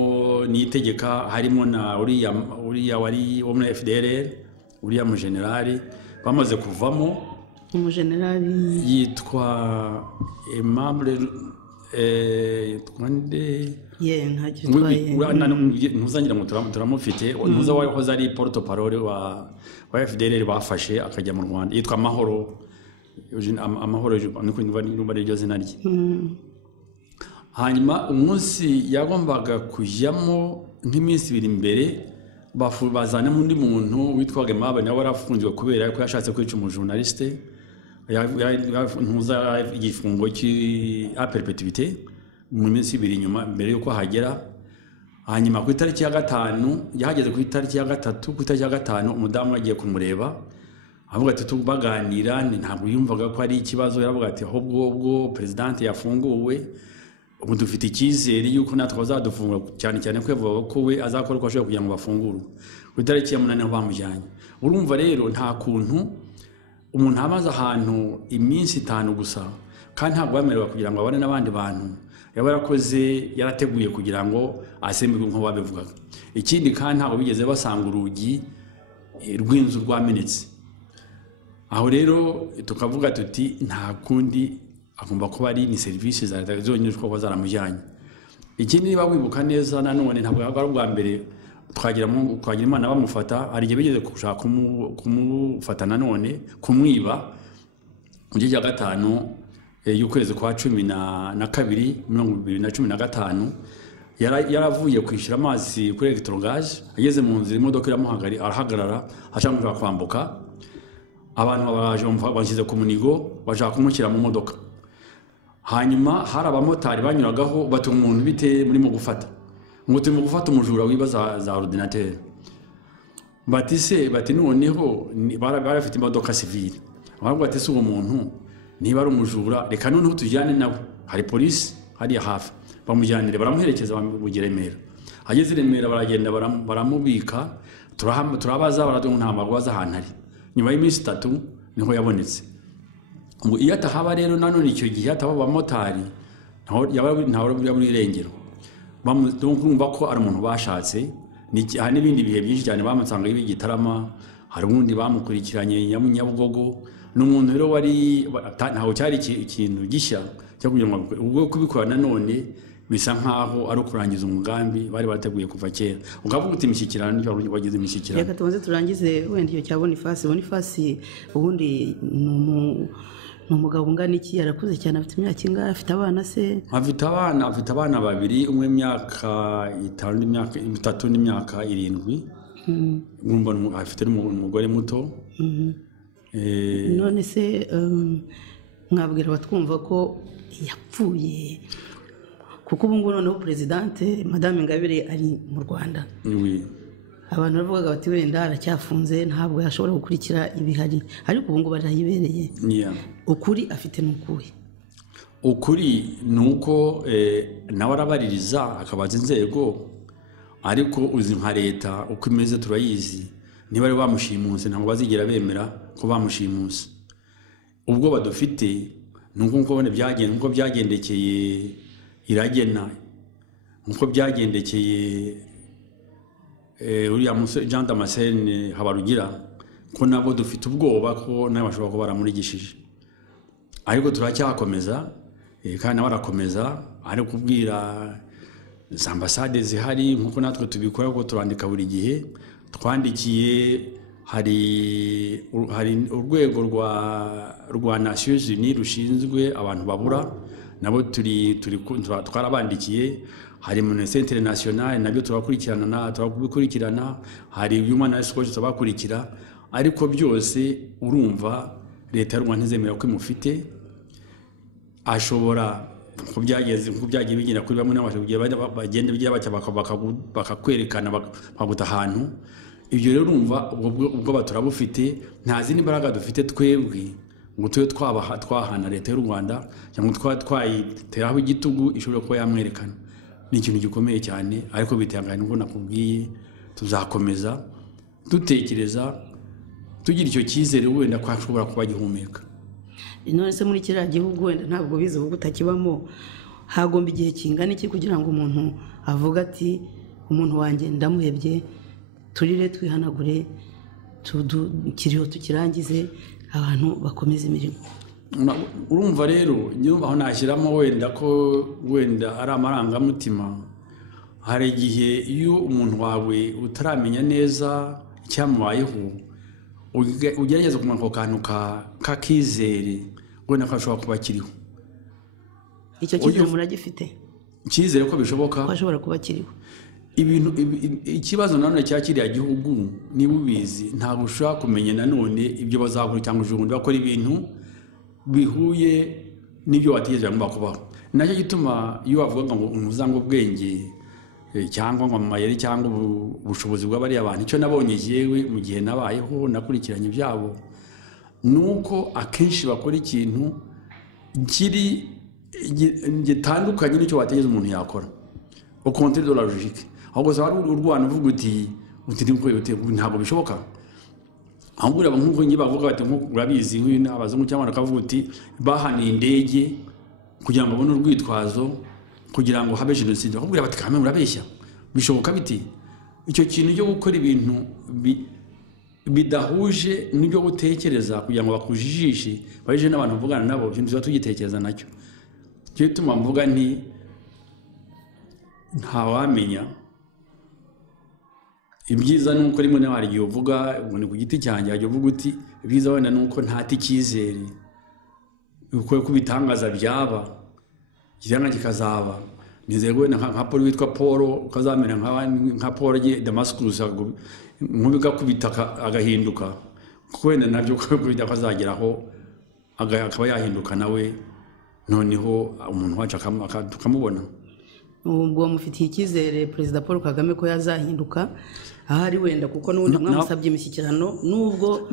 Niyitegeka harimo na uriya wari wo muri FDLR uriya mu generali bamaze kuvamo umujenerali yitwa Aimable twande ntuzangira ngo turamufite ntuza wahoze ari porte parole wa FDLR bafashe akajya mu Rwanda yitwa Amahoro niko niba ari ryo zina rye hanyuma umunsi yagombaga kujyamo nk'iminsi ibiri imbere bazana undi muntu witwaga Aimable nawe warafunzwe kubera ko yashatse kwica umujournaliste ntuza igifungo à perpetuité mu minsi ibiri nyuma mbere yuko hagera hanyuma ku itariki ya gatanu yahageze ku itariki ya gatatu ku itariki ya gatanu umudamu agiye kumureba avuga ati tubaganira ntabwo yumvaga ko ari ikibazo yaravuga ati ahubwo president yafunguwe ubu dufite icyizere yuko natwe bazadufungura cyane cyane ko yavuga ko we azakora uko ashoboye kugira ngo bafungure ku itariki ya 8 bamujyanye urumva rero nta kuntu umuntu amaze ahantu iminsi 5 gusa kandi ntabwo bamerewe kugira ngo abone n'abandi bantu yaba yarakoze yarateguye kugira ngo asemerwe nko babivugaga ikindi kandi ntabwo bigeze basanga urugi rw'inzu rwamenetse aho rero tukavuga tuti nta kundi agomba kuba ari ni services za leta zonyine ko bazaramujyanye ikindi niba wibuka neza nanone ntabwo ari ubwa mbere twagira Imana bamufata hari igihe bigeze gushaka kumufata nanone kumwiba mu gihe cya 5 y'ukwezi kwa 12 2015 yaravuye kwishyura amazi kuri electrogaz ageze mu nzira imodoka arahagarara ashaka kwambuka abantu baje bashyize ku munigo bashaka kumushyira mu modoka hanyuma hari abamotari banyuragaho batuma umuntu bite muri mu gufata ngo turimo gufata umujura wiba za ordinateur bati noneho barafite imodoka civile ahubwo ati se uwo muntu niba ari umujura reka noneho tujyane nawe hari polisi hariya hafi bamujyanire baramuherekeza bamugira Remera ageze Remera baragenda baramubika turabaza baraduha nta magwaza ahantu ari nyuma y'iminsi 3 niho yabonetse ngo iyo atahaba rero nanone icyo gihe ataba abamotari ntaho yaburi irengero bamurumva ko ari umuntu bashatse n'ibindi bihe byinshi cyane bamusanga y'Igitarama hari ubundi bamukurikiranye Nyabugogo n'umuntu rero wari ntaho cyari ikintu gishya cyo kugira ngo ubwo kubikora nanone bisa nkaho ari ukurangiza umugambi bari bateguye kuva kera ukavuga uti imishyikirano n'icyo wagize imishyikirano. Reka tubanze turangize wenda iyo cya Boniface ubundi ni umugabo ungana iki yarakuze cyane afite imyaka ingahe afite abana se? Afite abana babiri umwe imyaka 5 n'imyaka 3 n'imyaka 7 ngumva afite umugore muto. None se mwabwira batwumva ko yapfuye kuko ubu ngubu noneho presidente Madame Ingabire ari mu Rwanda. Abantu bavugaga bati wenda aracyafunze ntabwo yashobora gukurikira ibihari ariko ubu ngubu barayibereye. Ukuri afite n'ukuye. Ukuri nuko nawe arabaririza akabaza inzego ariko uzi nka leta uko imeze turayizi niba ari bamushimuse ntabwo bazigera bemera ko bamushimuse. Ubwo badufite nuko nko byagendekeye Iragena nko byagendekeye uriya musore Jean Damascene Habarugira ko nabo dufite ubwoba ko nawe bashobora kuba baramurigishije ariko turacyakomeza kandi nawe arakomeza ari kubwira ambasade zihari nkuko natwe tubikora ko turandika buri gihe twandikiye hari urwego rwa Nations Unies rushinzwe abantu babura nabo twarabandikiye hari Amnesty International nabyo turakurikirana hari Human Rights Watch tubakurikira ariko byose urumva leta y'u Rwanda ntizemera ko imufite ashobora ko byagiye bigenda kuri bamwe n'abashobye bagenda bijya bakakwerekana baguta ahantu ibyo rero urumva ubwo baturabufite nta zindi mbaraga dufite twebwe ngo tube twahana leta y'u Rwanda cyangwa twayiteraho igitugu ishobora kuba yamwerekana ni ikintu gikomeye cyane ariko bitangana ngo nakubwiye tuzakomeza dutekereza tugira icyo cyizere wenda ko ashobora kuba gihumeka. None se muri kiriya gihugu wenda ntabwo bize ubu utakibamo hagomba igihe kingana iki kugira ngo umuntu avuga ati umuntu wanjye ndamuhebye turire twihanagure kiriho tukirangize abantu bakomeza imirimo. Urumva rero nyuma aho nashyiramo wenda ko wenda ari amarangamutima hari igihe iyo umuntu wawe utaramenya neza icyamubayeho ugerageza kumenya ko kantu kakizere wenda ko ashobora kuba kiriho. Icyo cyizere muragifite? Cyizere ko bishoboka ko ashobora kuba kiriho. Ikibazo nanone cya kiriya gihugu niba ubizi ntabwo ushobora kumenya nanone ibyo bazakora cyangwa ujugundi bakora ibintu bihuye n'ibyo wategereje ngo bakubaho. Nacyo gituma iyo bavuga ngo umuzango ubwenge cyangwa ngo amayeri cyangwa ubushobozi bw'abari abantu icyo nabonye yewe mu gihe nabayeho nakurikiranye byabo nuko akenshi bakora ikintu gitandukanye n'icyo wategereje umuntu yakora au contraire de la logique ahubwo zari urwana uvuga uti ntabwo bishoboka ahubwo uraba nk'uko ngiye bavuga bati urabizi nk'abazungu cyangwa bakavuga uti bahaniye indege kugira ngo babone urwitwazo kugira ngo habe jenoside bakubwira bati kamwe murabeshya bishoboka biti icyo kintu cyo gukora ibintu bidahuje n'ibyo gutekereza kugira ngo bakujijishe baje n'abantu bavugana nabo ibintu tuba tugitekereza nacyo cyo bituma mvuga nti ntawamenya ibyiza nuko rimwe n'abari gihe uvuga ngo ni ku giti cyanjye ajya uvuga uti ibyiza wenda nuko ntati cyizere uko kubitangaza byaba kiranga kikazaba nizego nka Paul witwa Paul ukazamera nka Paul ye Damascus nkubiga kubitaka agahinduka kuko wenda nabyo kubita kazageraho akaba yahinduka nawe noneho umuntu wacu akamubona. Ubwo mufitiye icyizere Perezida Paul Kagame ko yazahinduka ahari wenda kuko n'ubundi mwamusabye imishyikirano nubwo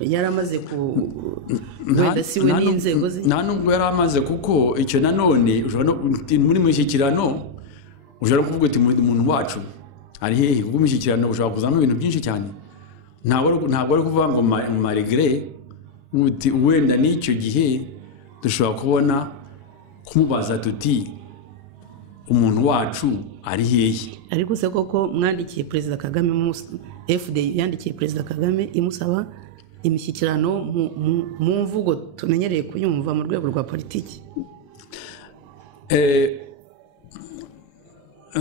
yaramaze ku wenda si we n'inzego ze nta nubwo yaramaze kuko icyo nanone muri mushyikirano ushobora kuvuga uti umuntu wacu ari hehe kuko mushyikirano ushobora kuzamo ibintu byinshi cyane ntabwo ari kuvuga ngo malgré uti wenda n'icyo gihe dushobora kubona kumubaza tuti umuntu wacu ari hehe ariko se koko mwandikiye Perezida Kagame FDU yandikiye Perezida Kagame imusaba imishyikirano mu mvugo tumenyereye kuyumva mu rwego rwa politiki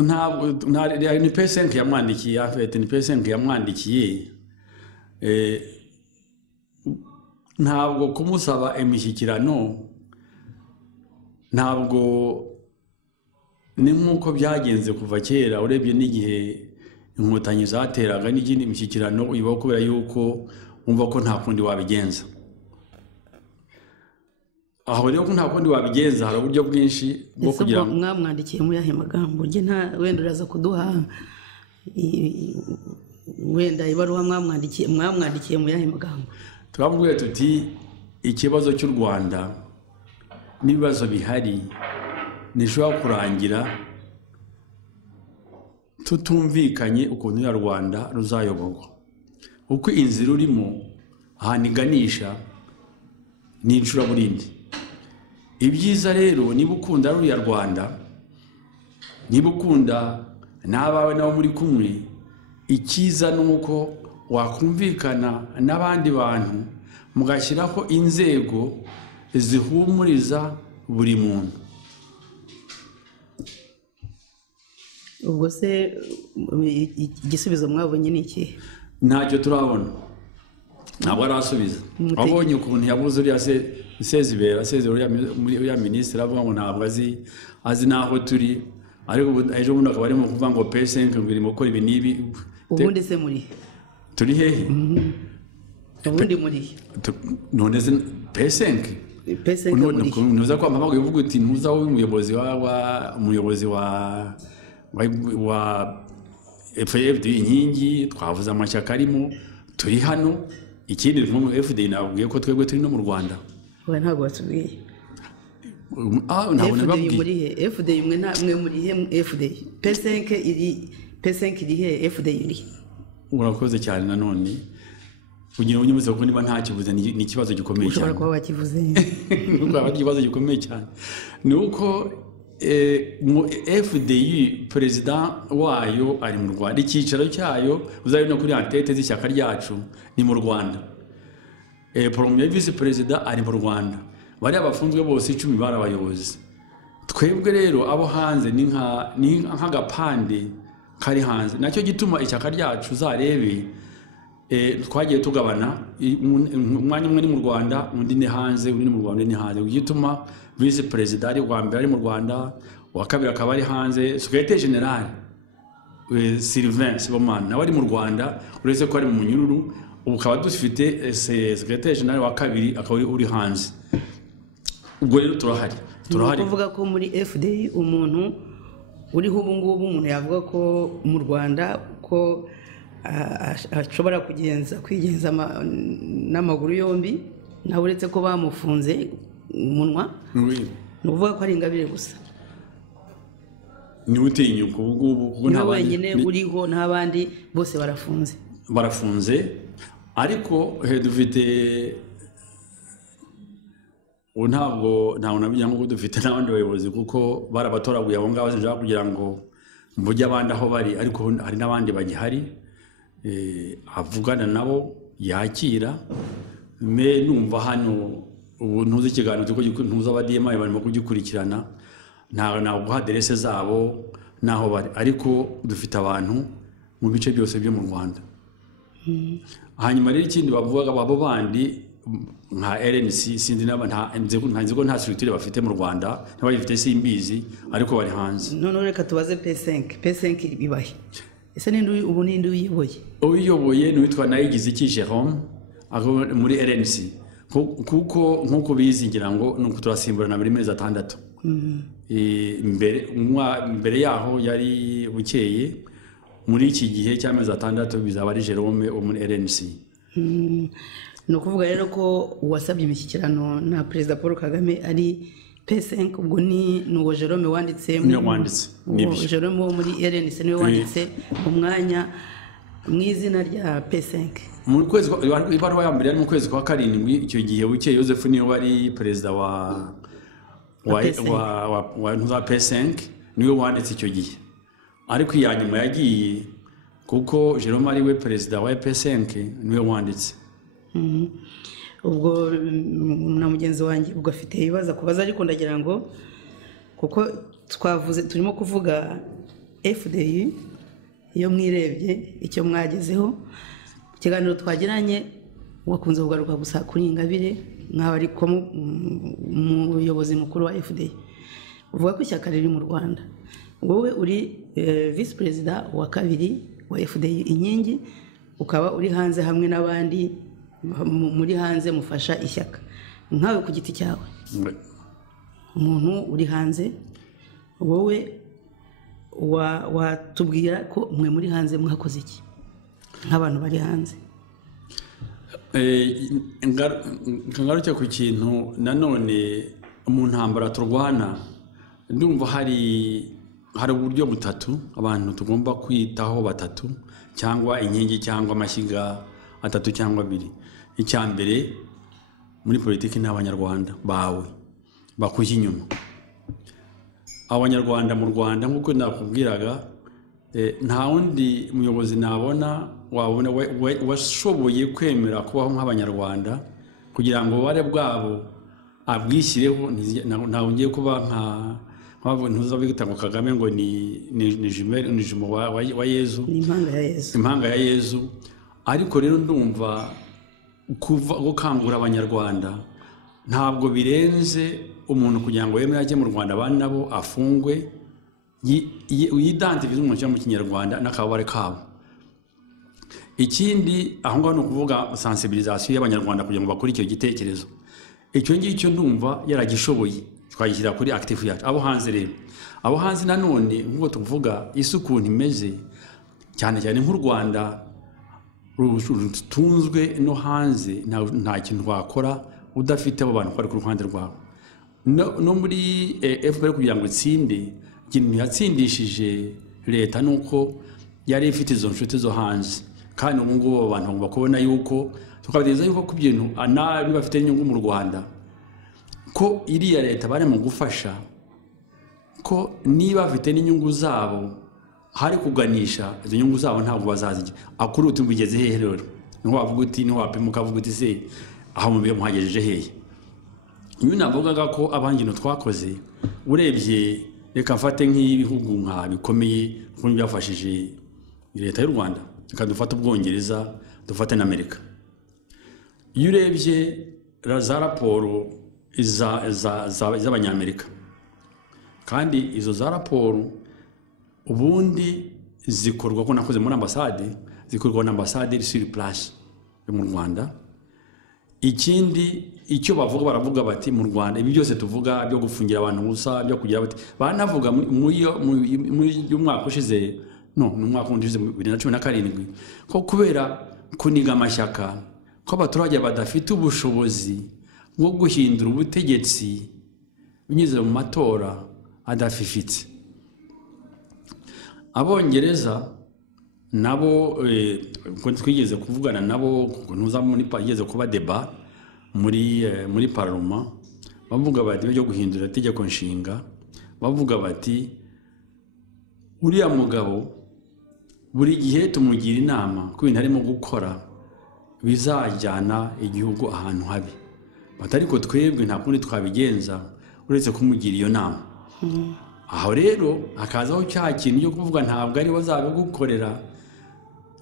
ntabwo ni P5 yamwandikiye afite ni P5 yamwandikiye ntabwo kumusaba imishyikirano ntabwo ni nk'uko byagenze kuva kera urebye n'igihe inkotanyi zateraga n'ikindi mishyikirano ibaho kubera yuko wumva ko nta kundi wabigenza aho rero ko nta kundi wabigenza hari uburyo bwinshi bwo kugira ngo mwamwandikiye mu yahe magambo nge nta wenda uraza kuduha wenda ibaruwa mwamwandikiye mu yahe magambo twabwiye tuti ikibazo cy'u Rwanda n'ibibazo bihari nishobora kurangira tutumvikanye ukuntu ya Rwanda ruzayoborwa uko inzira urimo ahantu iganisha ni incuraburindi ibyiza rero niba ukunda ruriya Rwanda niba ukunda n'abawe nabo muri kumwe icyiza ni uko wakumvikana n'abandi bantu mugashyiraho inzego zihumuriza buri muntu ubwo se igisubizo mwabonye ni iki ntacyo turabona ntabwo arasubiza abonye ukuntu yabuze uriya Sezibera uriya minisitiri avuga ngo ntabwo azi n'aho turi ariko ejo bundi akaba arimo kuvuga ngo P5 ngo irimo gukora ibi n'ibi ubundi se muri turi hehe ubundi muri none P5 ntuza ko mpamvu uvuga uti ntuza wowe umuyobozi wa FDU inkingi twavuze amashyaka arimo turi hano ikindi mu FDU nabwiye ko twebwe turi no mu Rwanda we ntabwo batubwiye ntabwo nababwiye FDU mwe muri he FDU P5 iri he FDU iri urakoze cyane nanone kugira unyuze ko niba nta kivuze ni ikibazo gikomeye cyane ushobora kuba wakivuze ari ikibazo gikomeye cyane ni uko mu FDU perezida wayo ari mu Rwanda icyicaro cyayo uzabe no kuri antete z'ishyaka ryacu ni mu Rwanda premier vice perezida ari mu Rwanda bari abafunzwe bose 10 bari abayobozi twebwe rero abo hanze ni nk'agapande kari hanze nacyo gituma ishyaka ryacu zarebe twagiye tugabana umwanya umwe ni mu Rwanda undi ni hanze undi ni mu Rwanda ni hanze gituma vice perezida ari wa mbere ari mu Rwanda wa kabiri akaba ari hanze secrétaire général Sylvain Sibomana nawe ari mu Rwanda uretse ko ari mu munyururu ukaba dufite secrétaire général wa kabiri akaba uri hanze ubwo rero turahari kuvuga ko muri FDU umuntu uriho ubu ngubu umuntu yavuga ko mu Rwanda ko ashobora kwigenza n'amaguru yombi nawe uretse ko bamufunze umunwa ni uvuga ko ari Ingabire gusa ni utinyuka ubu nta wenyine uriho n'abandi bose barafunze ariko dufite ntabwo nabijya ngo dufite n'abandi bayobozi kuko barabatoraguye abo ngabo sinshaka kugira ngo mvuge abandi aho bari ariko hari n'abandi bagihari avugana nabo yakira me numva hano ubu ntuzi ikiganiro kuko ntuzi abadiyema barimo kugikurikirana ntabwo guha aderese zabo naho bari ariko dufite abantu mu bice byose byo mu Rwanda hanyuma rero ikindi bavuga abo bandi nka RNC sindi nzi ko nta structure bafite mu Rwanda n'abafite simbizi ariko bari hanze none reka tubaze P5 bibahe ese nindi uyoboye n'uwitwa Nayigize iki Jerome muri RNC kuko nkuko bizingira ngo nuko turasimburana buri mezi 6 imbere yaho yari bukeye muri iki gihe cy'amezi 6 bizaba ari Jerome wo muri RNC ni ukuvuga rero ko uwasabye imishyikirano na perezida Paul Kagame ari P5 ubwo ni uwo Jerome wanditse Jerome wo muri RNC niwe wanditse umwanya mu izina rya P5 mu kwezi ibaruwa ya mbere mu kwezi kwa karindwi icyo gihe Buke Joseph niwe wari perezida wa ntuza P5 niwe wanditse icyo gihe ariko iya nyuma yagiye kuko Jerome ari we perezida wa P5 niwe wanditse ubwo na mugenzi wanjye ubwo afite ibibazo kubaza ariko ndagira ngo kuko twavuze turimo kuvuga FDI iyo mwirebye icyo mwagezeho ikiganiro twagiranye wakunze kugaruka gusa kuri Ingabire nk'aho ariko umuyobozi mukuru wa FDI uvuga ko ishyaka riri mu Rwanda wowe uri vice president wa kabiri wa FDI inkingi ukaba uri hanze hamwe n'abandi muri hanze mufasha ishyaka nkawe ku giti cyawe umuntu uri hanze wowe watubwira ko mwe muri hanze mwakoze iki nk'abantu bari hanze ngaruke ku kintu nanone mu ntambara turwana ndumva hari uburyo butatu abantu tugomba kwitaho batatu cyangwa inkingi cyangwa amashyiga atatu cyangwa abiri icya mbere muri politiki n'abanyarwanda bawe bakujya inyuma abanyarwanda mu Rwanda nk'uko nakubwiraga nta wundi muyobozi nabona wabona washoboye kwemera kubaho nk'abanyarwanda kugira ngo ubare bwabo abwishyireho ntawe kuba ntuzabita ngo Kagame ngo ni jimo wa Yezu impanga ya Yezu ariko rero ndumva gukangura abanyarwanda ntabwo birenze umuntu kugira ngo yemere ajye mu Rwanda abandi nabo afungwe yidantivize umuntu mu Kinyarwanda n'akabare kabo ikindi aho ngaho ni ukuvuga sensibilisation y'abanyarwanda kugira ngo bakore icyo gitekerezo icyo ngicyo ndumva yaragishoboye twagishyira kuri active yacu abo hanze rero abo hanze nanone nk'uko tuvuga isi ukuntu imeze cyane cyane nk'u Rwanda rutunzwe no hanze nta kintu wakora udafite abo bantu bari ku ruhande rwawe no muri FPR kugira ngo itsinde ikintu yatsindishije leta nuko yari ifite izo nshuti zo hanze kandi ubu ngubu abantu bagomba kubona yuko tukabageza yuko ku bintu nabi bafite inyungu mu Rwanda ko iriya leta bari mu gufasha ko niba bafite n'inyungu zabo hari kuganisha izo nyungu zabo ntabwo bazazijya akuri utumugeze hehe rero niho wavuga uti niho wapimuka uvuga uti se aho mu bihe muhagejeje hehe iyo navugaga ko abangino twakoze urebye reka mfate nk'ibihugu nka bikomeye kuko byafashije leta y'u Rwanda reka dufate Ubwongereza dufate na Amerika iyo urebye za raporo z'abanyamerika kandi izo za raporo ubundi zikorwa ko nakoze muri ambasade zikorwa na ambasade sur place yo mu Rwanda ikindi icyo baravuga bati mu Rwanda ibi byose tuvuga byo gufungira abantu gusa byo kugira bati banavuga muri umwaka ushize no n'umwaka ushize 2017 ko kubera kuniga amashyaka ko abaturage badafite ubushobozi bwo guhindura ubutegetsi binyuze mu matora adafifitse Abongereza nabo twigeze kuvugana nabo ntuza muri pageze kuba deba muri parlement bavuga bati byo guhindura itegeko nshinga bavuga bati uriya mugabo buri gihe tumugira inama ko ibintu arimo gukora bizajyana igihugu ahantu habi batariko twebwe nta kundi twabigenza uretse kumugira iyo nama aho rero hakazaho cya kintu cyo kuvuga ntabwo ari bazabigukorera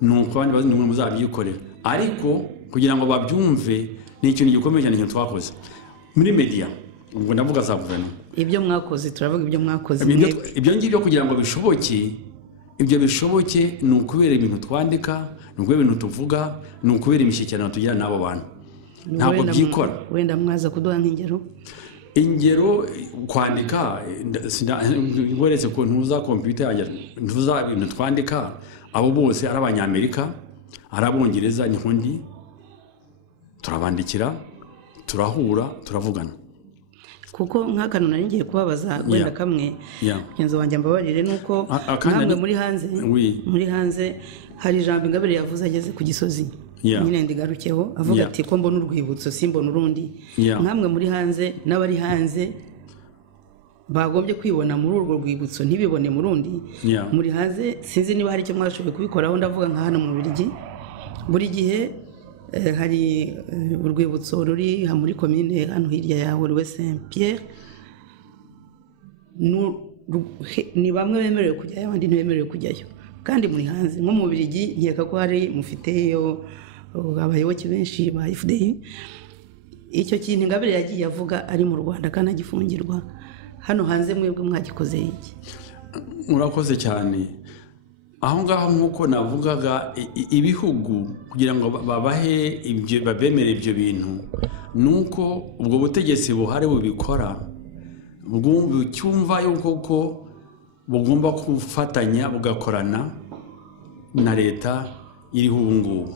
nuko abandi bazi nimwe muzabyikorera ariko kugira ngo babyumve ni ikintu gikomeye cyane cyo twakoze muri media ubwo ndavuga za guverinoma ibyo mwakoze turavuga ibyo mwakoze ibyo ngibyo kugira ngo bishoboke ibyo bishoboke ni ukubera ibintu twandika ni ukubera ibintu tuvuga ni ukubera imishyikirano tugira n'abo bantu ntabwo byikora wenda mwaza kuduha ingero kwandika ngoretse ko ntuza computer ntuza ibintu twandika abo bose ari abanyamerika ari abongereza nihundi turabandikira turahura turavugana kuko nk'akantu nari ngiye kubabaza wenda kamwe mugenzi wanjye mbabarire nuko namwe muri hanze hari ijambo Ingabire yavuze ageze ku Gisozi nyine ndigarukeho avuga ati ko mbona urwibutso simbona urundi nkamwe muri hanze n'abari hanze bagombye kwibona muri urwo rwibutso ntibibone mu rundi muri hanze sinzi niba hari icyo mwashoboye kubikoraho ndavuga nka hano mu Bubiligi buri gihe hari urwibutso ruri muri komine hano hirya yawe rwe Saint Pierre ni bamwe bemerewe kujyayo abandi ntibemerewe kujyayo kandi muri hanze nko mu Bubiligi nkeka ko hari mufiteyo abayoboke benshi ba FDI icyo kintu Ingabire yagiye avuga ari mu Rwanda kandi agifungirwa hano hanze mwebwe mwagikoze iki? Murakoze cyane aho ngaho nkuko navugaga ibihugu kugira ngo babahe ibyo babemere ibyo bintu nuko ubwo butegetsi buhari bubikora cyumva yuko ko bugomba kufatanya bugakorana na leta iriho ubu ngubu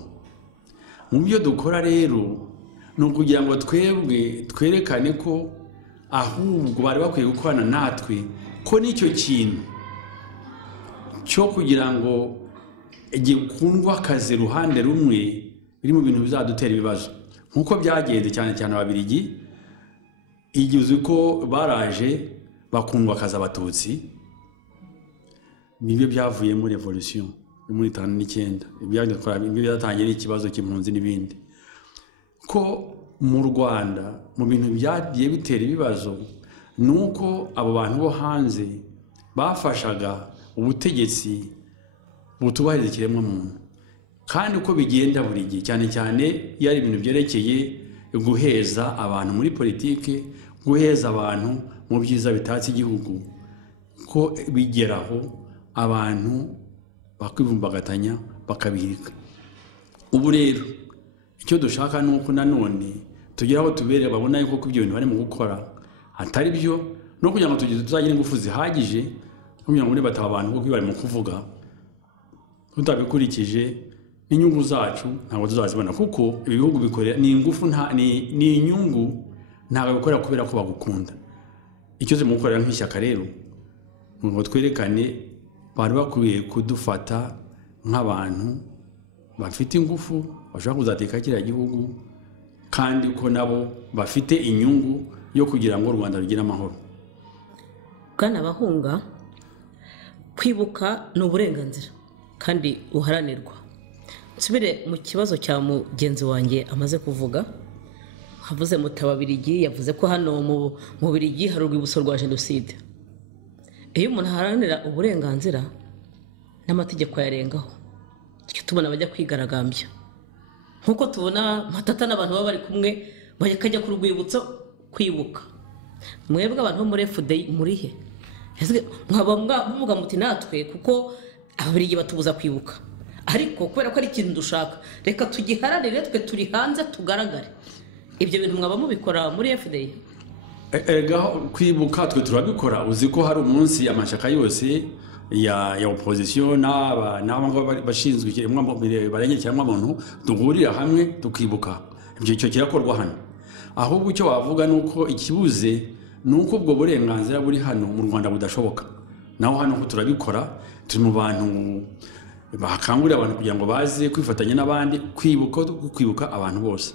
mu byo dukora rero ni ukugira ngo twebwe twerekane ko ahubwo bari bakwiye gukorana natwe ko n'icyo kintu cyo kugira ngo gikundwa akazi ruhande rumwe biri mu bintu bizadutera ibibazo nkuko byagenze cyane cyane Ababiligi igize ko baraje bakundwa akazi Abatutsi nibyo byavuye muri revolution muri 1959 ibyo byatangiye n'ikibazo cy'impunzi n'ibindi ko mu Rwanda mu bintu byagiye bitera ibibazo nuko abo bantu bo hanze bafashaga ubutegetsi butubahiriza ikiremwamuntu kandi uko bigenda buri gihe cyane cyane yari ibintu byerekeye guheza abantu muri politike guheza abantu mu byiza bitatse igihugu ko bigeraho abantu bakwivumbagatanya bakabirika ubu rero icyo dushaka nuko nanone tugeraho tubere babona yuko ibyo bintu bari mu gukora atari byo no kugira ngo tuzagire ingufu zihagije kugira ngo bataba abantu kuko bari mu kuvuga tutabikurikije n'inyungu zacu ntabwo tuzazibona kuko ibihugu bikorera ni ingufu ni inyungu ntabwo bikorera kubera ko bagukunda icyo ze mukorera nk'ishyaka rero ngo twerekane bari bakwiye kudufata nk'abantu bafite ingufu bashobora kuzateka kiriya gihugu kandi ko nabo bafite inyungu yo kugira ngo u Rwanda rugire amahoro. Bwana Bahunga, kwibuka ni uburenganzira kandi uharanirwa. Nsubire mu kibazo cya mugenzi wanjye amaze kuvuga, havuze Mutababirigi yavuze ko hano mu Bubiligi hari urwibutso rwa jenoside. Iyo umuntu aharanira uburenganzira n'amategeko yarengaho, tujya tubona bajya kwigaragambya nkuko tubona Matata n'abantu baba bari kumwe bakajya ku rwibutso kwibuka. Mwebwe abantu bo muri FDI muri he? Mwaba muvuga muti natwe kuko Ababiligi batubuza kwibuka, ariko kubera ko ari ikintu dushaka reka tugiharanire, twe turi hanze tugaragare. Ibyo bintu mwaba mubikora muri FDI? Kwibuka twe turabikora. Uzi ko hari umunsi amashaka yose ya opposition n'aba bashinzwe barengera muntu duhurira hamwe tukibuka. Ibyo kirakorwa hano. Ahubwo icyo wavuga nuko ikibuze nuko ubwo burenganzira buri hano mu Rwanda budashoboka. Naho hano ko turabikora, turi mu bantu bakangurira abantu kugira ngo baze kwifatanya n'abandi kwibuka abantu bose.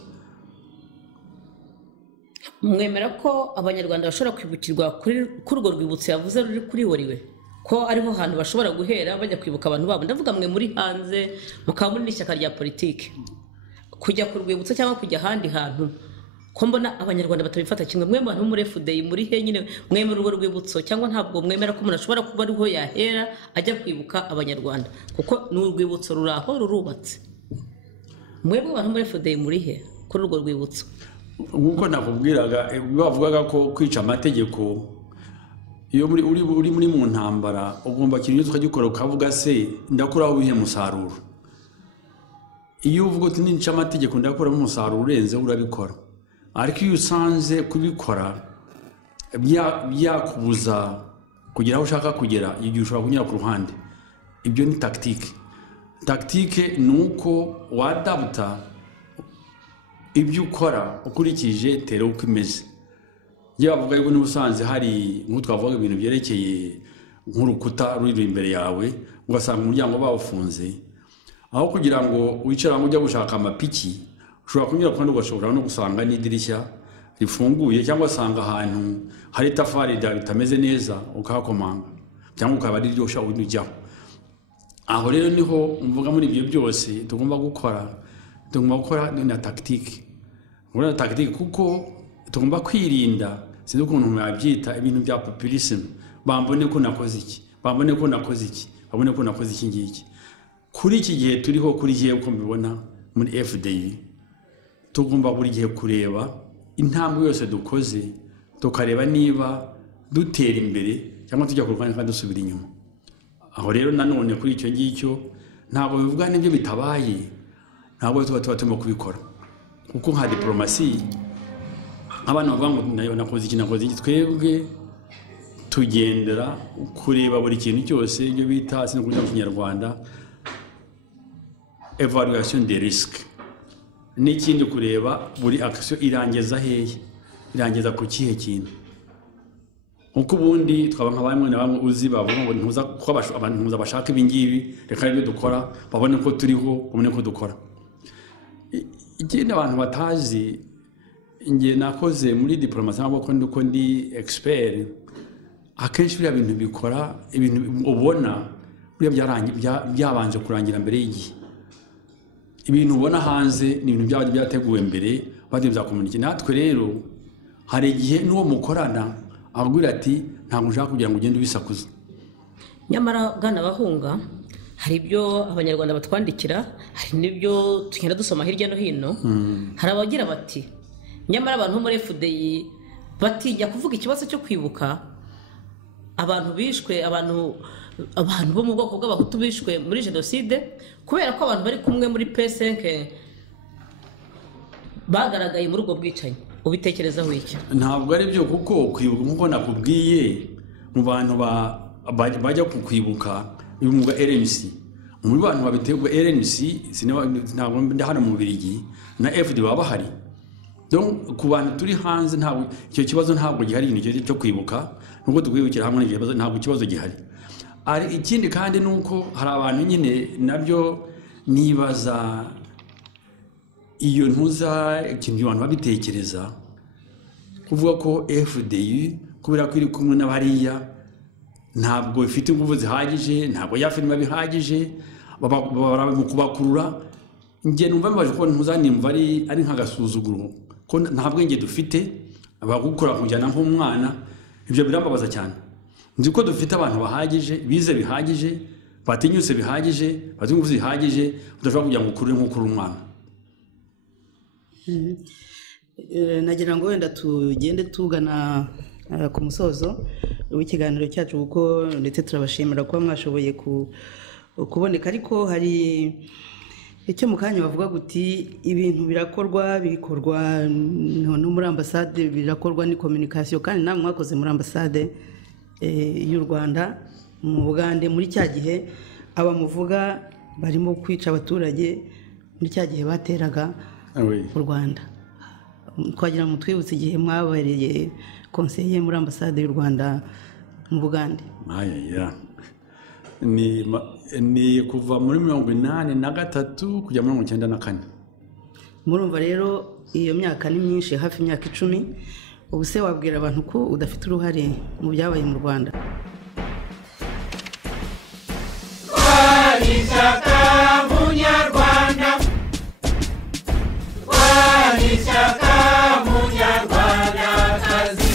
Mwemera ko abanyarwanda bashobora kwibukirwa kuri urwo rwibutso yavuze ruri kuri woriwe, ko ariho hantu bashobora guhera bajya kwibuka abantu babo? Ndavuga mwe muri hanze mukaba muri n'ishyaka rya politiki, kujya ku rwibutso cyangwa kujya ahandi hantu, ko mbona abanyarwanda batabifata kimwe. Mwe bantu muri FDI muri he nyine mwemera urwo rwibutso, cyangwa ntabwo mwemera ko umuntu ashobora kuba ariho yahera ajya kwibuka abanyarwanda, kuko ni urwibutso ruraho rurubatse? Mwebwe abantu muri FDI muri he kuri urwo rwibutso? Nkuko nakubwiraga, bavugaga ko kwica amategeko, iyo uri muri mu ntambara ugomba kintu tukagikora ukavuga se ndakuraho bihe musaruro. Iyo uvuga uti nica amategeko ndakuraho umusaruro urenze urabikora, ariko iyo usanze kubikora byakubuza kugira aho ushaka kugera, igihe ushobora kunyura ku ruhande. Ibyo ni tactique ni uko wadabuta ibyo ukora ukurikije tere uko imeze. Iyo bavuga yuko n'ubusanzwe hari nk'utwavuga ibintu byerekeye nk'urukuta ruri imbere yawe ugasanga umuryango bawufunze, aho kugira ngo wicara ngo ujya gushaka amapiki ushobora kunyura kandi ugashobora no gusanga n'idirishya rifunguye cyangwa asanga ahantu hari itafari ritameze neza ukahakomanga cyangwa ukaba ari ryo ushaka ujyaho. Aho rero niho mvuga muri ibyo byose tugomba gukora na tactique. Muri tactique kuko tugomba kwirinda sinzi ukuntu mwabyita ibintu bya populism, bambone ko nakoze iki, bambone ko nakoze iki, babone ko nakoze iki ngiki. Kuri iki gihe turiho kuri gihe uko mbibona muri FDI tugomba buri gihe kureba intambwe yose dukoze tukareba niba dutera imbere cyangwa tujya kurwanya kandi dusubira inyuma. Aho rero nanone kuri icyo ngicyo ntabwo bivuga n'ibyo bitabaye, ntabwo tuba turimo kubikora kuko nka diplomasi abana bavuga ngo nakoze iki twebwe tugendera kureba buri kintu cyose ibyo bita sinakujya mu Kinyarwanda evaluation des risques, n'ikindi kureba buri action irangiza hehe, irangiza ku kihe kintu. Uko ubundi twaba nka bamwe na bamwe uzi bavuga ngo ntuza ko abantu ntuza bashaka ibingibi reka ibyo dukora babone ko turiho babone ko dukora. Ikindi abantu batazi nge nakoze muri diplomasi nabo ko ndi expert, akenshi bya bintu bikora ibintu ubona byabanje kurangira mbere y'igihe. Ibintu ubona hanze ni ibintu byateguwe mbere badi byakomunike. Natwe rero hari igihe n'uwo mukorana abwira ati ntabwo ushaka kugira ngo ugende ubisakuza. Nyamara gana bahunga hari ibyo abanyarwanda batwandikira, hari n'ibyo tugenda dusoma hirya no hino. Hari abagira bati nyamara abantu muri FDI batijya kuvuga ikibazo cyo kwibuka abantu bishwe, abantu bo mu bwoko bw'abahutu bishwe muri jenoside, kubera ko abantu bari kumwe muri P5 bagaragaye muri ubwo bwicanyi. Ubitekerezaho iki? Ntabwo ari byo kuko kwibuka nkuko nakubwiye mu bantu bajya kukwibuka mu RNC, muri bantu babiterwa RNC ntabwo ndahana mu Bubiligi na FD baba bahari. Donc ku bantu turi hanze ntabwo icyo kibazo ntabwo gihari, ikintu cyo kwibuka nuko tukwibukira hamwe n'ikibazo ntabwo ikibazo gihari. Ari ikindi kandi nuko hari abantu nyine nabyo nibaza iyo ntuza ikintu abantu babitekereza kuvuga ko FDI kubera ko iri kumwe n'abariya ntabwo ifite ingufu zihagije, ntabwo yafirima bihagije, mu kubakurura. Nge numva bibaje ko ntuzanimva ari nk'agasuzuguro ko nta bwenge dufite abagukora kujyana nk'umwana. Ibyo birambabaza cyane. Nzi ko dufite abantu bahagije, bize bihagije, batinyutse bihagije, batunguze bihagije, udashobora kugira ngo ukurure nk'ukuri umwana. Nagira ngo wenda tugende tugana ku musozo w'ikiganiro cyacu kuko ndetse turabashimira kuba mwashoboye kuboneka, ariko hari icyo mu kanya bavuga guti ibintu bikorwa no muri ambasade, birakorwa ni communication, kandi namwe mwakoze muri ambasade y'u Rwanda mu Bugande muri cya gihe aba muvuga barimo kwica abaturage muri cya gihe bateraga u Rwanda. Twagira mu twibutse igihe mwabereye conseiller muri ambasade y'u Rwanda mu Bugande. Ni kuva muri 1983 kujya muri 1994. Murumva rero iyo myaka ni myinshi, hafi imyaka 10. Ubu se wabwira abantu ko udafite uruhare mu byabaye mu Rwanda? Warishyaka munyarwanda, warishyaka munyarwandakazi,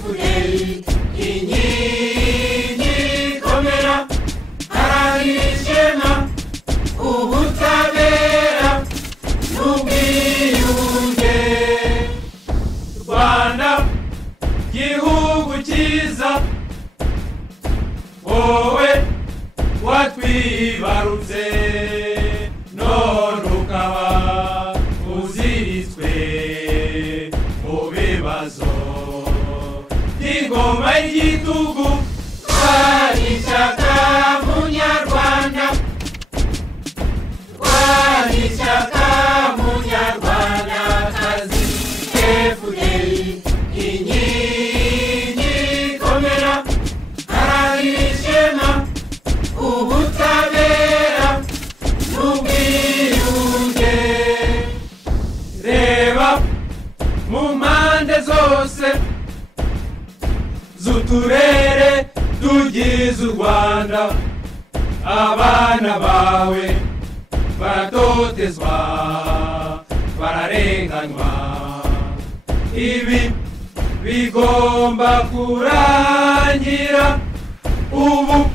FDI inkingi komera, haranira ishema, ubutabera n'ubwiyunge. Rwanda gihugu cyiza, wowe watwibarutse none ukaba uziritswe mu bibazo n'ingoma y'igitugu. Warishyaka munyarwanda, warishyaka munyarwanda z'uturere tugize u Rwanda. Abana bawe baratotezwa, bararenganywa. Ibi bigomba kurangira. Ubu